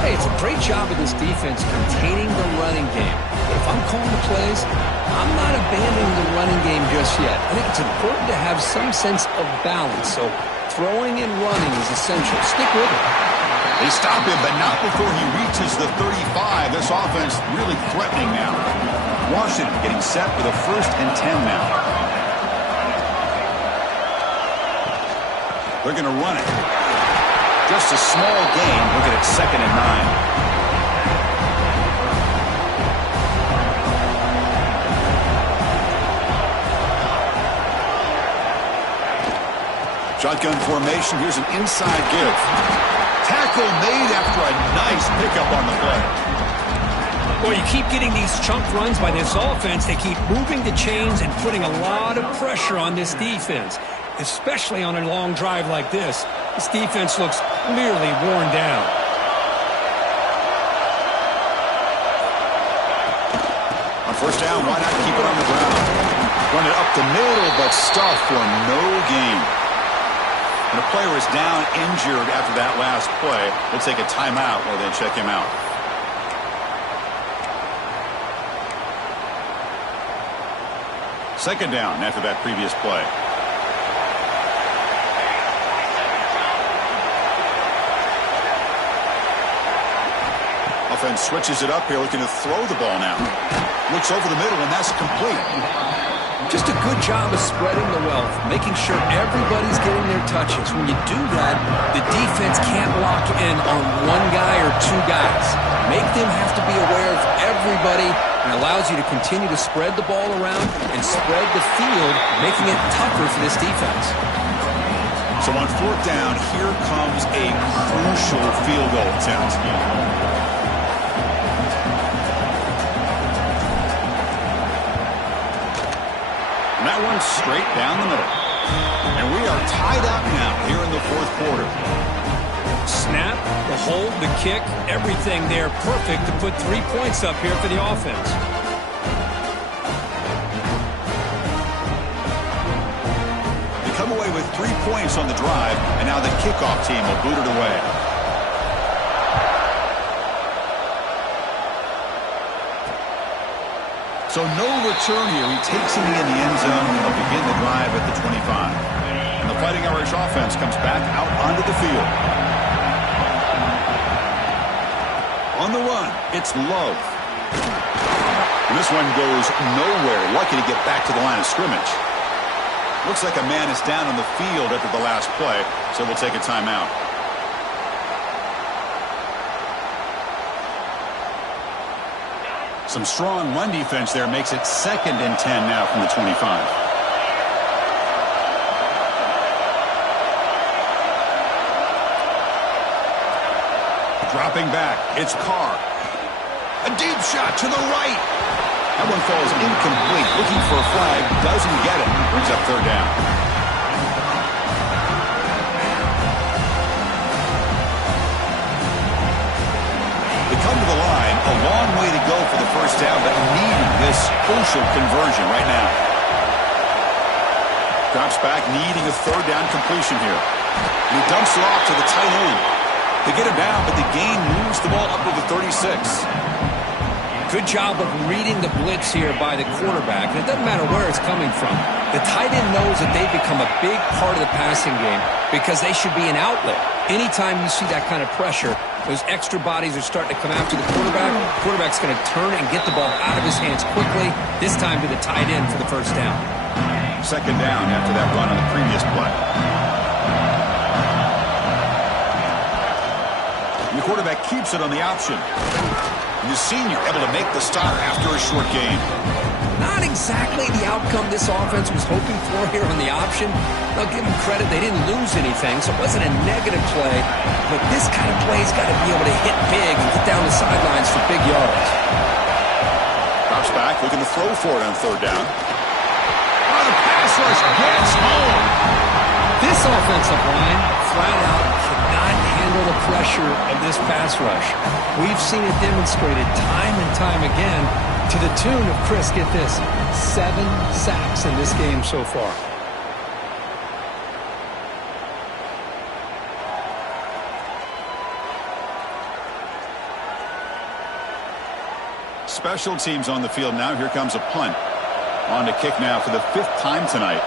Hey, Hey, it's a great job of this defense containing the running game. But if I'm calling the plays, I'm not abandoning the running game just yet. I think it's important to have some sense of balance. So throwing and running is essential. Stick with it. They stop him, but not before he reaches the 35. This offense really threatening now. Washington getting set for the 1st and 10 now. They're going to run it. Just a small gain. Look at it, 2nd and 9. Shotgun formation. Here's an inside give. Tackle made after a nice pickup on the play. Well, you keep getting these chunk runs by this offense. They keep moving the chains and putting a lot of pressure on this defense, especially on a long drive like this. This defense looks clearly worn down. On 1st down, why not keep it on the ground? Run it up the middle, but stuff for no gain. And a player is down injured after that last play. We'll take a timeout or then check him out. Second down after that previous play. Offense switches it up here, looking to throw the ball now. Looks over the middle, and that's complete. Just a good job of spreading the wealth, making sure everybody's getting their touches. When you do that, the defense can't lock in on one guy or two guys. Make them have to be aware of everybody, and allows you to continue to spread the ball around and spread the field, making it tougher for this defense. So on 4th down, here comes a crucial field goal attempt. And that one's straight down the middle. And we are tied up now here in the 4th quarter. Snap, the hold, the kick, everything there perfect to put 3 points up here for the offense. They come away with 3 points on the drive, and now the kickoff team will boot it away. So no return here. He takes it in the end zone, and they'll begin the drive at the 25. And the Fighting Irish offense comes back out onto the field. On the run, it's Love. And this one goes nowhere. Lucky to get back to the line of scrimmage. Looks like a man is down on the field after the last play, so we'll take a timeout. Some strong run defense there makes it 2nd and 10 now from the 25. Dropping back, it's Carr. A deep shot to the right. That one falls incomplete. Looking for a flag, doesn't get it. Brings up 3rd down. They come to the line, a long way to go for the 1st down, but needing this crucial conversion right now. Drops back, needing a 3rd down completion here. And he dumps it off to the tight end. They get him down, but the gain moves the ball up to the 36. Good job of reading the blitz here by the quarterback. And it doesn't matter where it's coming from. The tight end knows that they've become a big part of the passing game because they should be an outlet. Anytime you see that kind of pressure, those extra bodies are starting to come after the quarterback. The quarterback's going to turn and get the ball out of his hands quickly, this time to the tight end for the 1st down. 2nd down after that run on the previous play. And the quarterback keeps it on the option. And the senior able to make the stop after a short gain. Not exactly the outcome this offense was hoping for here on the option. I'll give them credit, they didn't lose anything, so it wasn't a negative play. But this kind of play's got to be able to hit big and get down the sidelines for big yards. Drops back, looking to throw for it on 3rd down. Oh, the pass rush gets home. This offensive line, flat out, cannot handle the pressure of this pass rush. We've seen it demonstrated time and time again to the tune of, Chris, get this, 7 sacks in this game so far. Special teams on the field now. Here comes a punt. On to kick now for the 5th time tonight.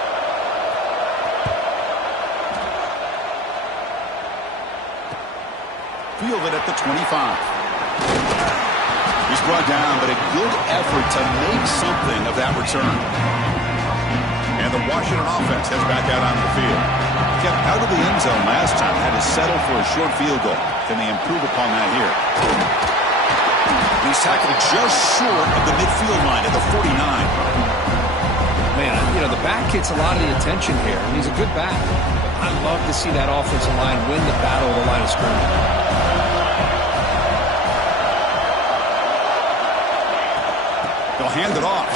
Fielded at the 25. He's brought down, but a good effort to make something of that return. And the Washington offense heads back out onto the field. Kept out of the end zone last time. Had to settle for a short field goal. Can they improve upon that here? He's tackled just short of the midfield line at the 49. Man, you know, the back gets a lot of the attention here, and he's a good back. I love to see that offensive line win the battle of the line of scrimmage. They'll hand it off.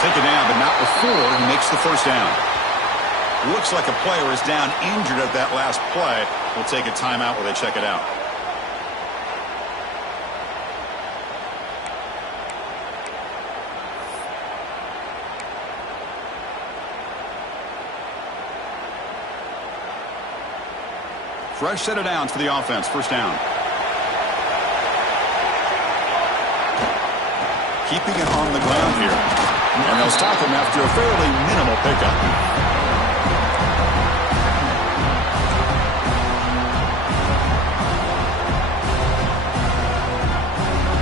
Take it down, but not before he makes the first down. Looks like a player is down injured at that last play. We'll take a timeout while they check it out. Fresh set of downs for the offense. First down. Keeping it on the ground here. And they'll stop him after a fairly minimal pickup.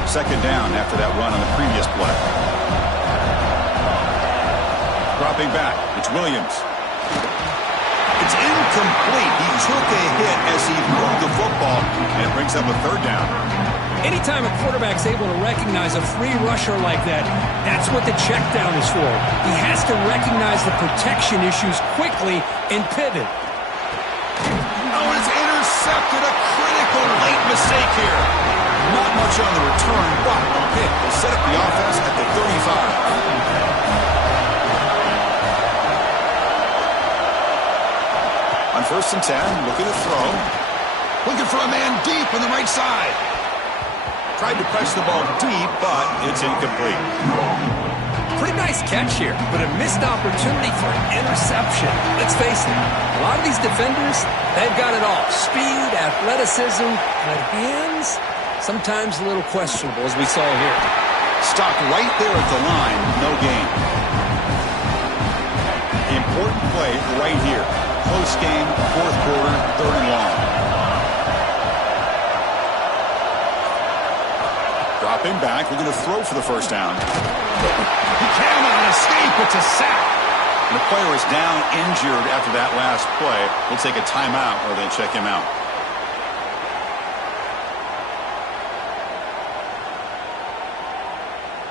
Second down after that run on the previous play. Dropping back. It's Williams. It's incomplete. He took a hit as he moved the football, and it brings up a third down. Anytime a quarterback's able to recognize a free rusher like that, that's what the check down is for. He has to recognize the protection issues quickly and pivot. Oh, it's intercepted. A critical late mistake here. Not much on the return, but a pick will set up the offense at the 35. On 1st and 10, looking to throw. Looking for a man deep on the right side. Tried to press the ball deep, but it's incomplete. Pretty nice catch here, but a missed opportunity for an interception. Let's face it, a lot of these defenders, they've got it all. Speed, athleticism, but hands, sometimes a little questionable, as we saw here. Stopped right there at the line, no gain. Important play right here. Close game, 4th quarter, 3rd and long. Dropping back, we're going to throw for the first down. He cannot escape, it's a sack. And the player is down injured after that last play. We'll take a timeout or they check him out.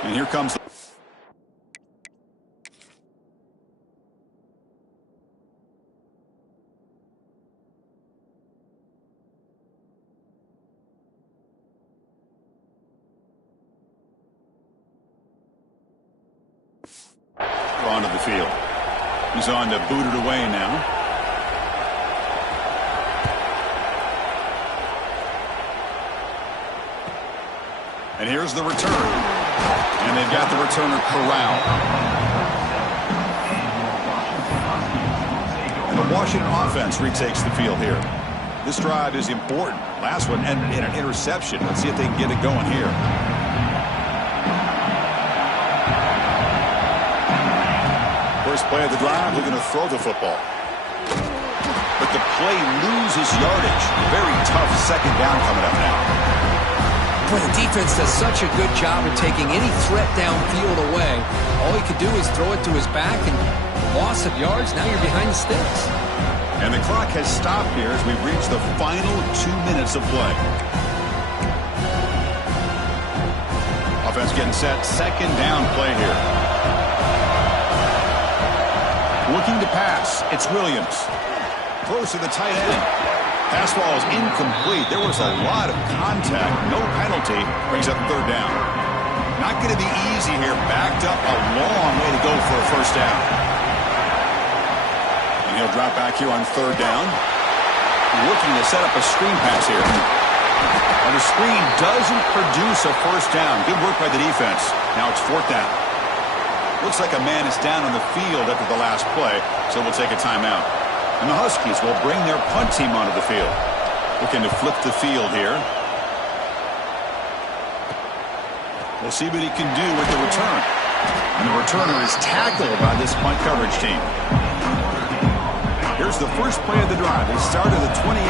And here comes the onto the field. He's on to boot it away now. And here's the return. And they've got the returner corralled. And the Washington offense retakes the field here. This drive is important. Last one ended in an interception. Let's see if they can get it going here. First play of the drive, they're going to throw the football. But the play loses yardage. Very tough second down coming up now. Boy, the defense does such a good job of taking any threat downfield away. All he could do is throw it to his back, and loss of yards, now you're behind the sticks. And the clock has stopped here as we've reached the final 2 minutes of play. Offense getting set, second down play here. Looking to pass, it's Williams. Close to the tight end. Pass ball is incomplete. There was a lot of contact. No penalty. Brings up third down. Not going to be easy here. Backed up a long way to go for a first down. And he'll drop back here on third down. Looking to set up a screen pass here. And the screen doesn't produce a first down. Good work by the defense. Now it's 4th down. Looks like a man is down on the field after the last play, so we'll take a timeout. And the Huskies will bring their punt team onto the field. Looking to flip the field here. We'll see what he can do with the return. And the returner is tackled by this punt coverage team. Here's the first play of the drive. They start at the 28.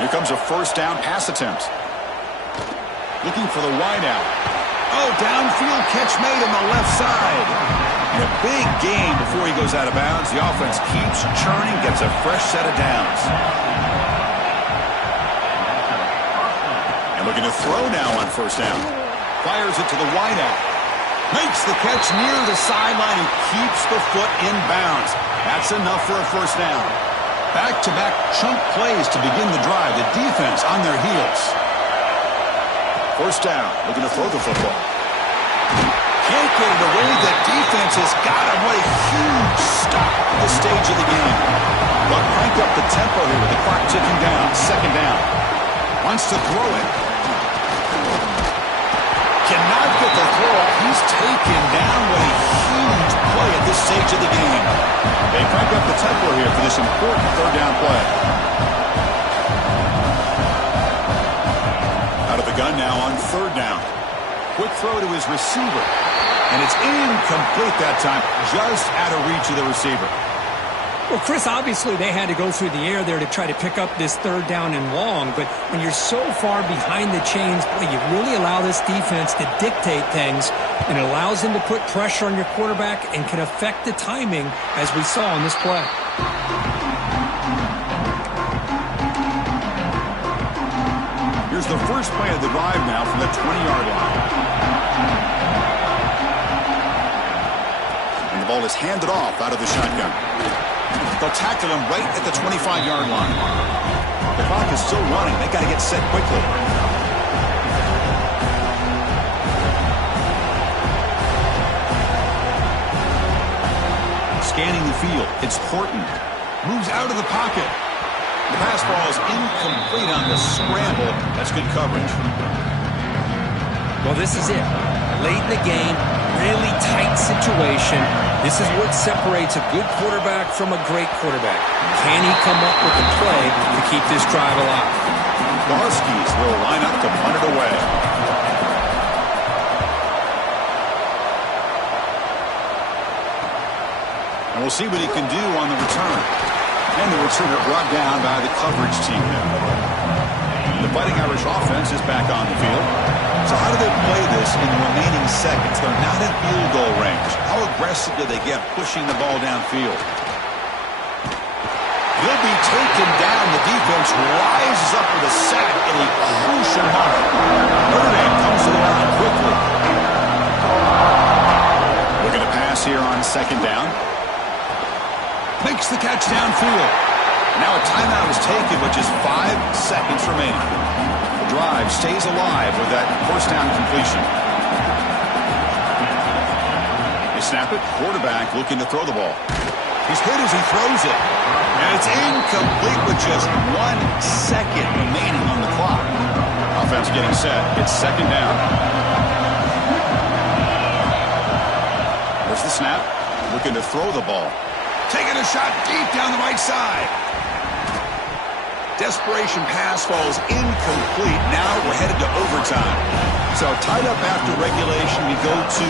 Here comes a first down pass attempt. Looking for the wideout. Oh, downfield catch made on the left side. And a big gain before he goes out of bounds. The offense keeps churning, gets a fresh set of downs. And looking to throw now on first down. Fires it to the wideout. Makes the catch near the sideline and keeps the foot in bounds. That's enough for a first down. Back-to-back chunk plays to begin the drive. The defense on their heels. First down, looking to throw the football. Can't get it away. The defense has got him. What a huge stop at this stage of the game. They'll crank up the tempo here with the clock ticking down. Second down. Wants to throw it. Cannot get the throw up. He's taken down. What a huge play at this stage of the game. They crank up the tempo here for this important third down play. Out of the gun now on third down. Quick throw to his receiver. And it's incomplete that time. Just out of reach of the receiver. Well, Chris, obviously they had to go through the air there to try to pick up this third down and long, but when you're so far behind the chains, boy, you really allow this defense to dictate things, and it allows them to put pressure on your quarterback and can affect the timing, as we saw in this play. Here's the first play of the drive now from the 20-yard line. And the ball is handed off out of the shotgun. They'll tackle him right at the 25-yard line. The clock is still running. They got to get set quickly. Scanning the field. It's Horton. Moves out of the pocket. The pass ball is incomplete on the scramble. That's good coverage. Well, this is it. Late in the game, really tight situation. This is what separates a good quarterback from a great quarterback. Can he come up with the play to keep this drive alive? The Huskies will line up to punt it away. And we'll see what he can do on the return. And the returner brought down by the coverage team now. The Fighting Irish offense is back on the field. So how do they play this in the remaining seconds? They're not at field goal range. How aggressive do they get pushing the ball downfield? He'll be taken down. The defense rises up with a sack in a crucial moment. Notre Dame comes to the line quickly. Looking to pass here on second down. Makes the catch downfield. Now a timeout is taken with just 5 seconds remaining. The drive stays alive with that first down completion. They snap it. Quarterback looking to throw the ball. He's hit as he throws it. And it's incomplete with just 1 second remaining on the clock. Offense getting set. It's second down. There's the snap. Looking to throw the ball. Taking a shot deep down the right side. Desperation pass falls incomplete. Now we're headed to overtime. So tied up after regulation, we go to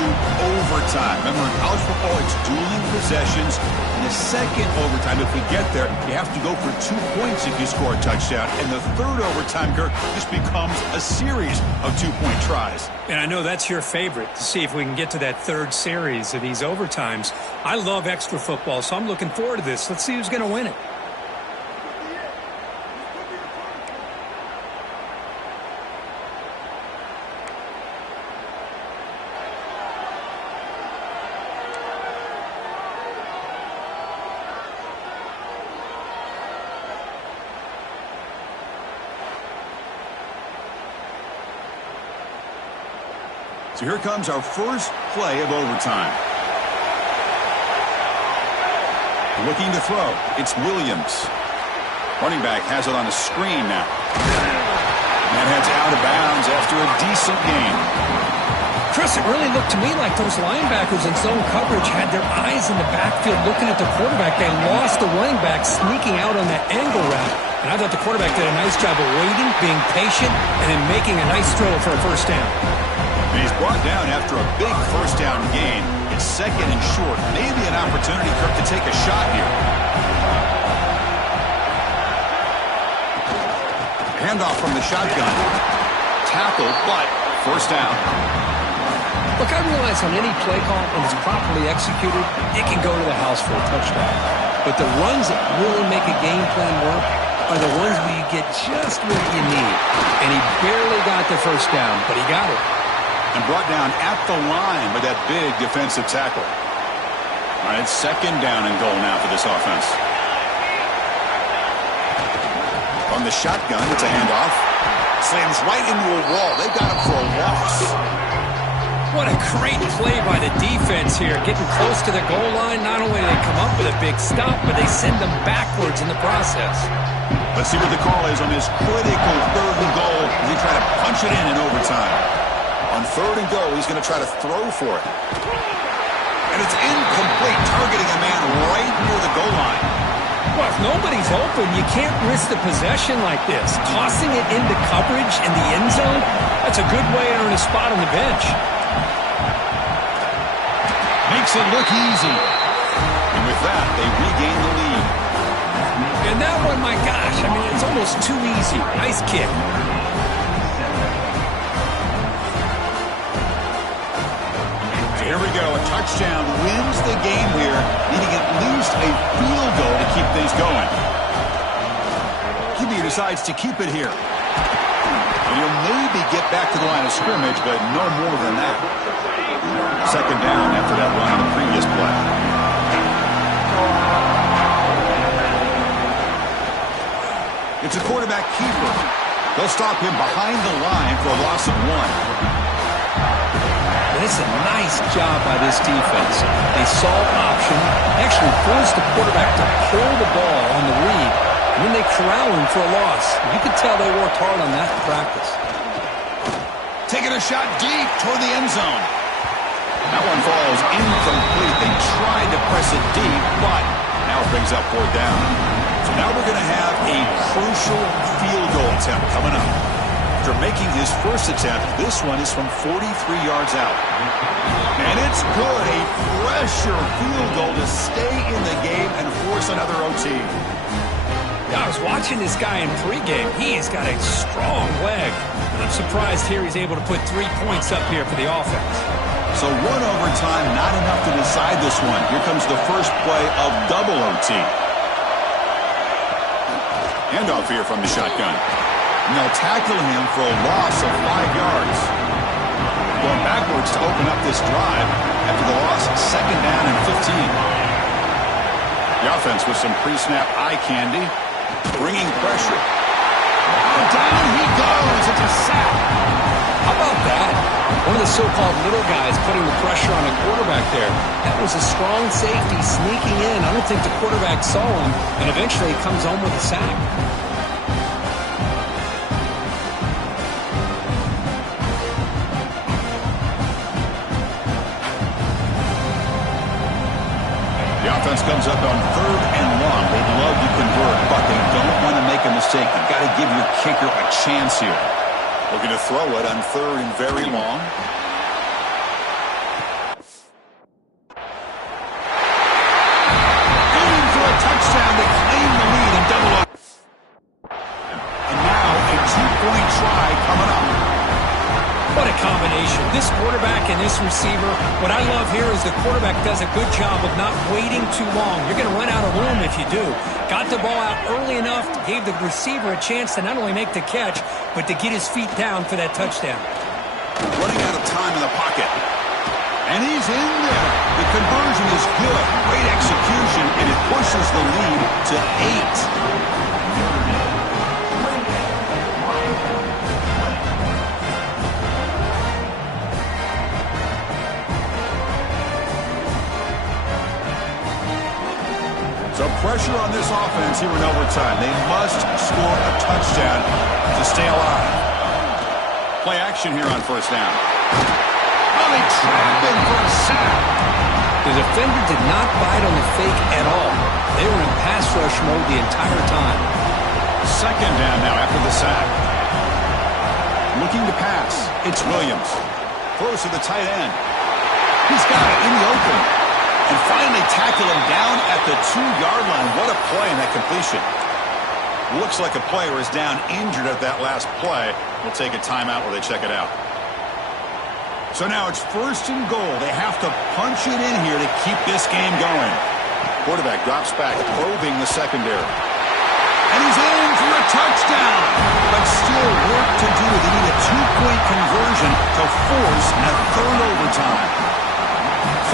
overtime. Remember, in college football, it's dueling possessions. In the second overtime, if we get there, you have to go for 2 points if you score a touchdown. And the third overtime, Kirk, this becomes a series of 2-point tries. And I know that's your favorite, to see if we can get to that third series of these overtimes. I love extra football, so I'm looking forward to this. Let's see who's going to win it. So here comes our first play of overtime. Looking to throw. It's Williams. Running back has it on a screen now. And heads out of bounds after a decent gain. Chris, it really looked to me like those linebackers in zone coverage had their eyes in the backfield looking at the quarterback. They lost the running back sneaking out on that angle route. And I thought the quarterback did a nice job of waiting, being patient, and then making a nice throw for a first down. And he's brought down after a big first down gain. It's second and short. Maybe an opportunity, Kirk, to take a shot here. Handoff from the shotgun. Tackle, but first down. Look, I realize on any play call, when it's properly executed, it can go to the house for a touchdown. But the runs that really make a game plan work are the ones where you get just what you need. And he barely got the first down, but he got it. And brought down at the line with that big defensive tackle. All right, second down and goal now for this offense. On the shotgun, it's a handoff. Slams right into a wall. They've got him for a loss. What a great play by the defense here. Getting close to the goal line, not only do they come up with a big stop, but they send them backwards in the process. Let's see what the call is on this critical third and goal as he tries to punch it in overtime. On third and goal, he's going to try to throw for it. And it's incomplete, targeting a man right near the goal line. Well, if nobody's open, you can't risk the possession like this. Tossing it into coverage in the end zone, that's a good way to earn a spot on the bench. Makes it look easy. And with that, they regain the lead. And that one, my gosh, I mean, it's almost too easy. Nice kick. Here we go. A touchdown wins the game here, needing at least a field goal to keep things going. QB decides to keep it here. And he'll maybe get back to the line of scrimmage, but no more than that. Second down after that run on the previous play. It's a quarterback keeper. They'll stop him behind the line for a loss of 1. It's a nice job by this defense. They saw option, actually forced the quarterback to pull the ball on the read, and then they corral him for a loss. You could tell they worked hard on that in practice. Taking a shot deep toward the end zone. That one falls incomplete. They tried to press it deep, but now it brings up fourth down. So now we're going to have a crucial field goal attempt coming up. After making his first attempt, this one is from 43 yards out. And it's good. A pressure field goal to stay in the game and force another OT. Yeah, I was watching this guy in pregame. He's got a strong leg. And I'm surprised here he's able to put 3 points up here for the offense. So one overtime, not enough to decide this one. Here comes the first play of double OT. Handoff here from the shotgun. And they'll tackle him for a loss of 5 yards. Going backwards to open up this drive after the loss, second down and 15. The offense with some pre-snap eye candy, bringing pressure. Oh, down he goes. It's a sack. How about that? One of the so-called little guys putting the pressure on the quarterback there. That was a strong safety sneaking in. I don't think the quarterback saw him, and eventually he comes home with a sack. The offense comes up on third and long. They'd love to convert, but they don't want to make a mistake. You've got to give your kicker a chance here. Looking to throw it on third and very long. Aiming for a touchdown to claim the lead and double up. And now a two-point try coming up. What a combination. This quarterback and this receiver, what I love here is the quarterback does a good job of not waiting too long. You're going to run out of room if you do. Got the ball out early enough, gave the receiver a chance to not only make the catch, but to get his feet down for that touchdown. Running out of time in the pocket. And he's in there. The conversion is good. Great execution, and it pushes the lead to 8. So pressure on this offense here in overtime. They must score a touchdown to stay alive. Play action here on first down. Oh, they trap him for a sack. The defender did not bite on the fake at all. They were in pass rush mode the entire time. second down now after the sack. Looking to pass. It's Williams. Throws to the tight end. He's got it in the open. And finally tackle him down at the 2-yard line. What a play in that completion. Looks like a player is down injured at that last play. We'll take a timeout while they check it out. So now it's 1st and goal. They have to punch it in here to keep this game going. Quarterback drops back, probing the secondary. And he's in for a touchdown. But still work to do. They need a 2-point conversion to force a 3rd overtime.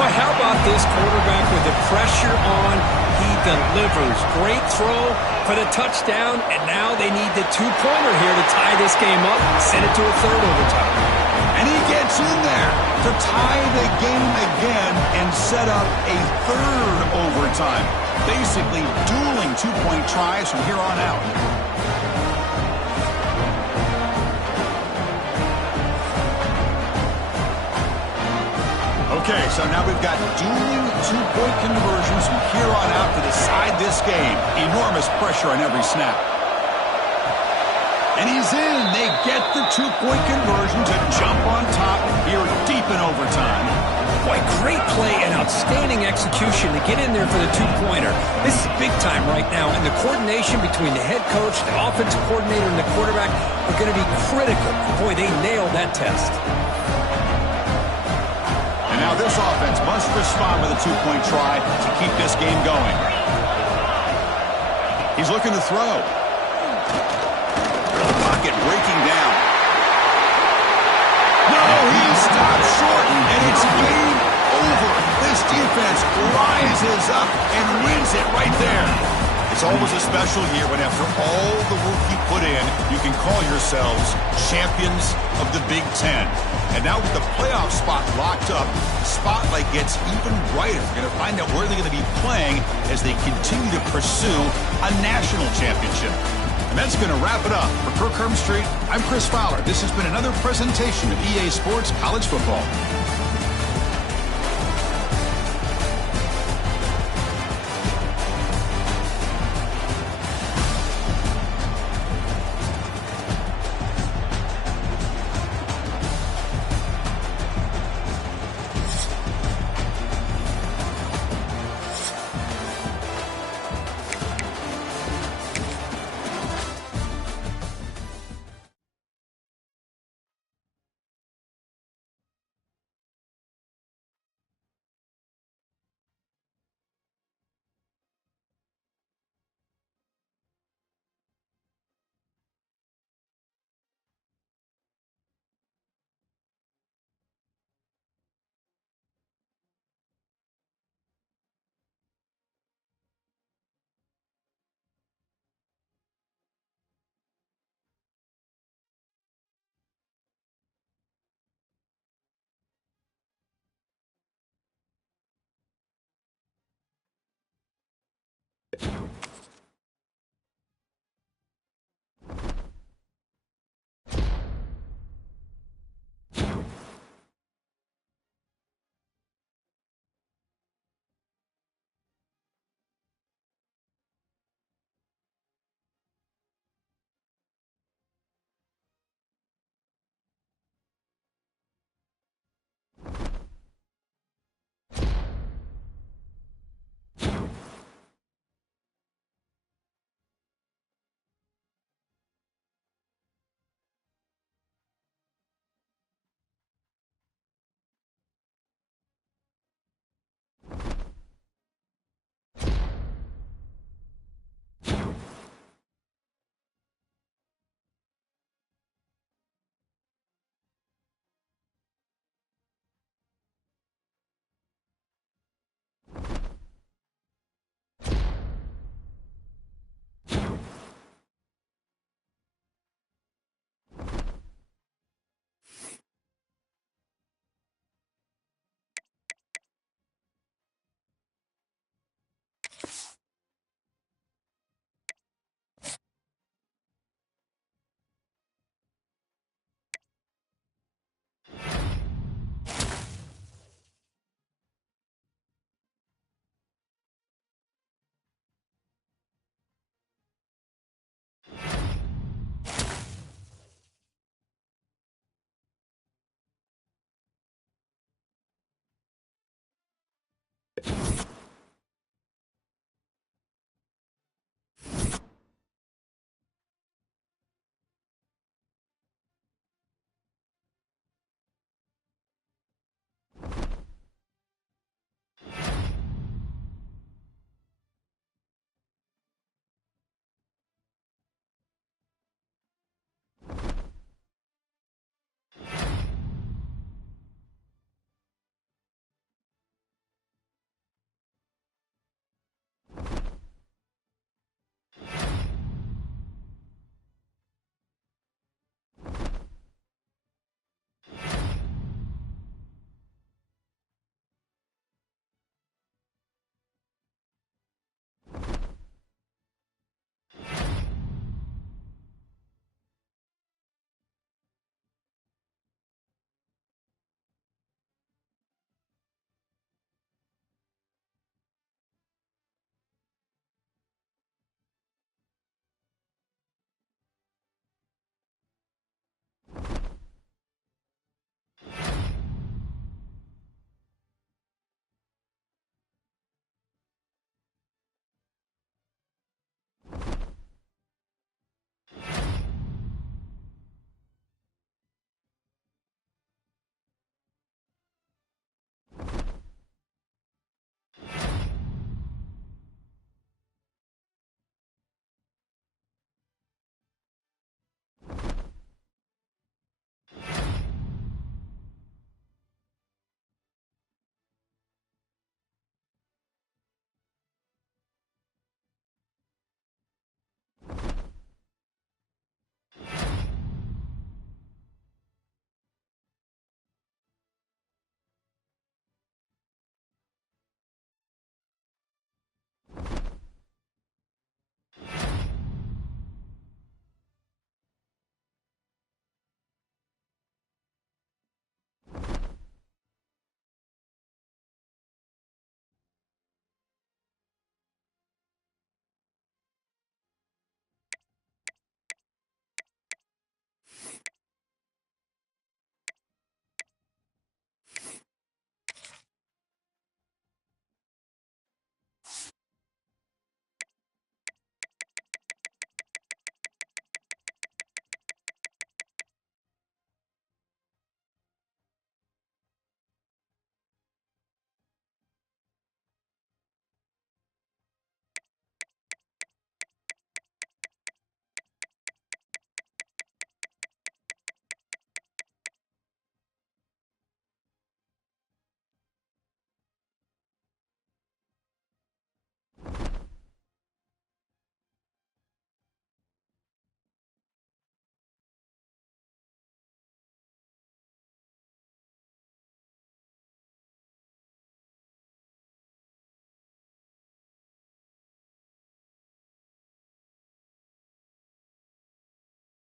But how about this quarterback with the pressure on? He delivers. Great throw for the touchdown, and now they need the 2-pointer here to tie this game up, send it to a 3rd overtime. And he gets in there to tie the game again and set up a 3rd overtime. Basically dueling 2-point tries from here on out. Okay, so now we've got dueling 2-point conversions from here on out to decide this game. Enormous pressure on every snap. And he's in. They get the 2-point conversion to jump on top here deep in overtime. Boy, great play and outstanding execution to get in there for the 2-pointer. This is big time right now, and the coordination between the head coach, the offensive coordinator, and the quarterback are going to be critical. Boy, they nailed that test. And now this offense must respond with a 2-point try to keep this game going. He's looking to throw. The pocket breaking down. No, he stopped short, and it's game over. This defense rises up and wins it right there. It's always a special year when after all the work you put in, you can call yourselves champions of the Big Ten. And now with the playoff spot locked up, the spotlight gets even brighter. We're going to find out where they're going to be playing as they continue to pursue a national championship. And that's going to wrap it up. For Kirk Hermstreet, I'm Chris Fowler. This has been another presentation of EA Sports College Football.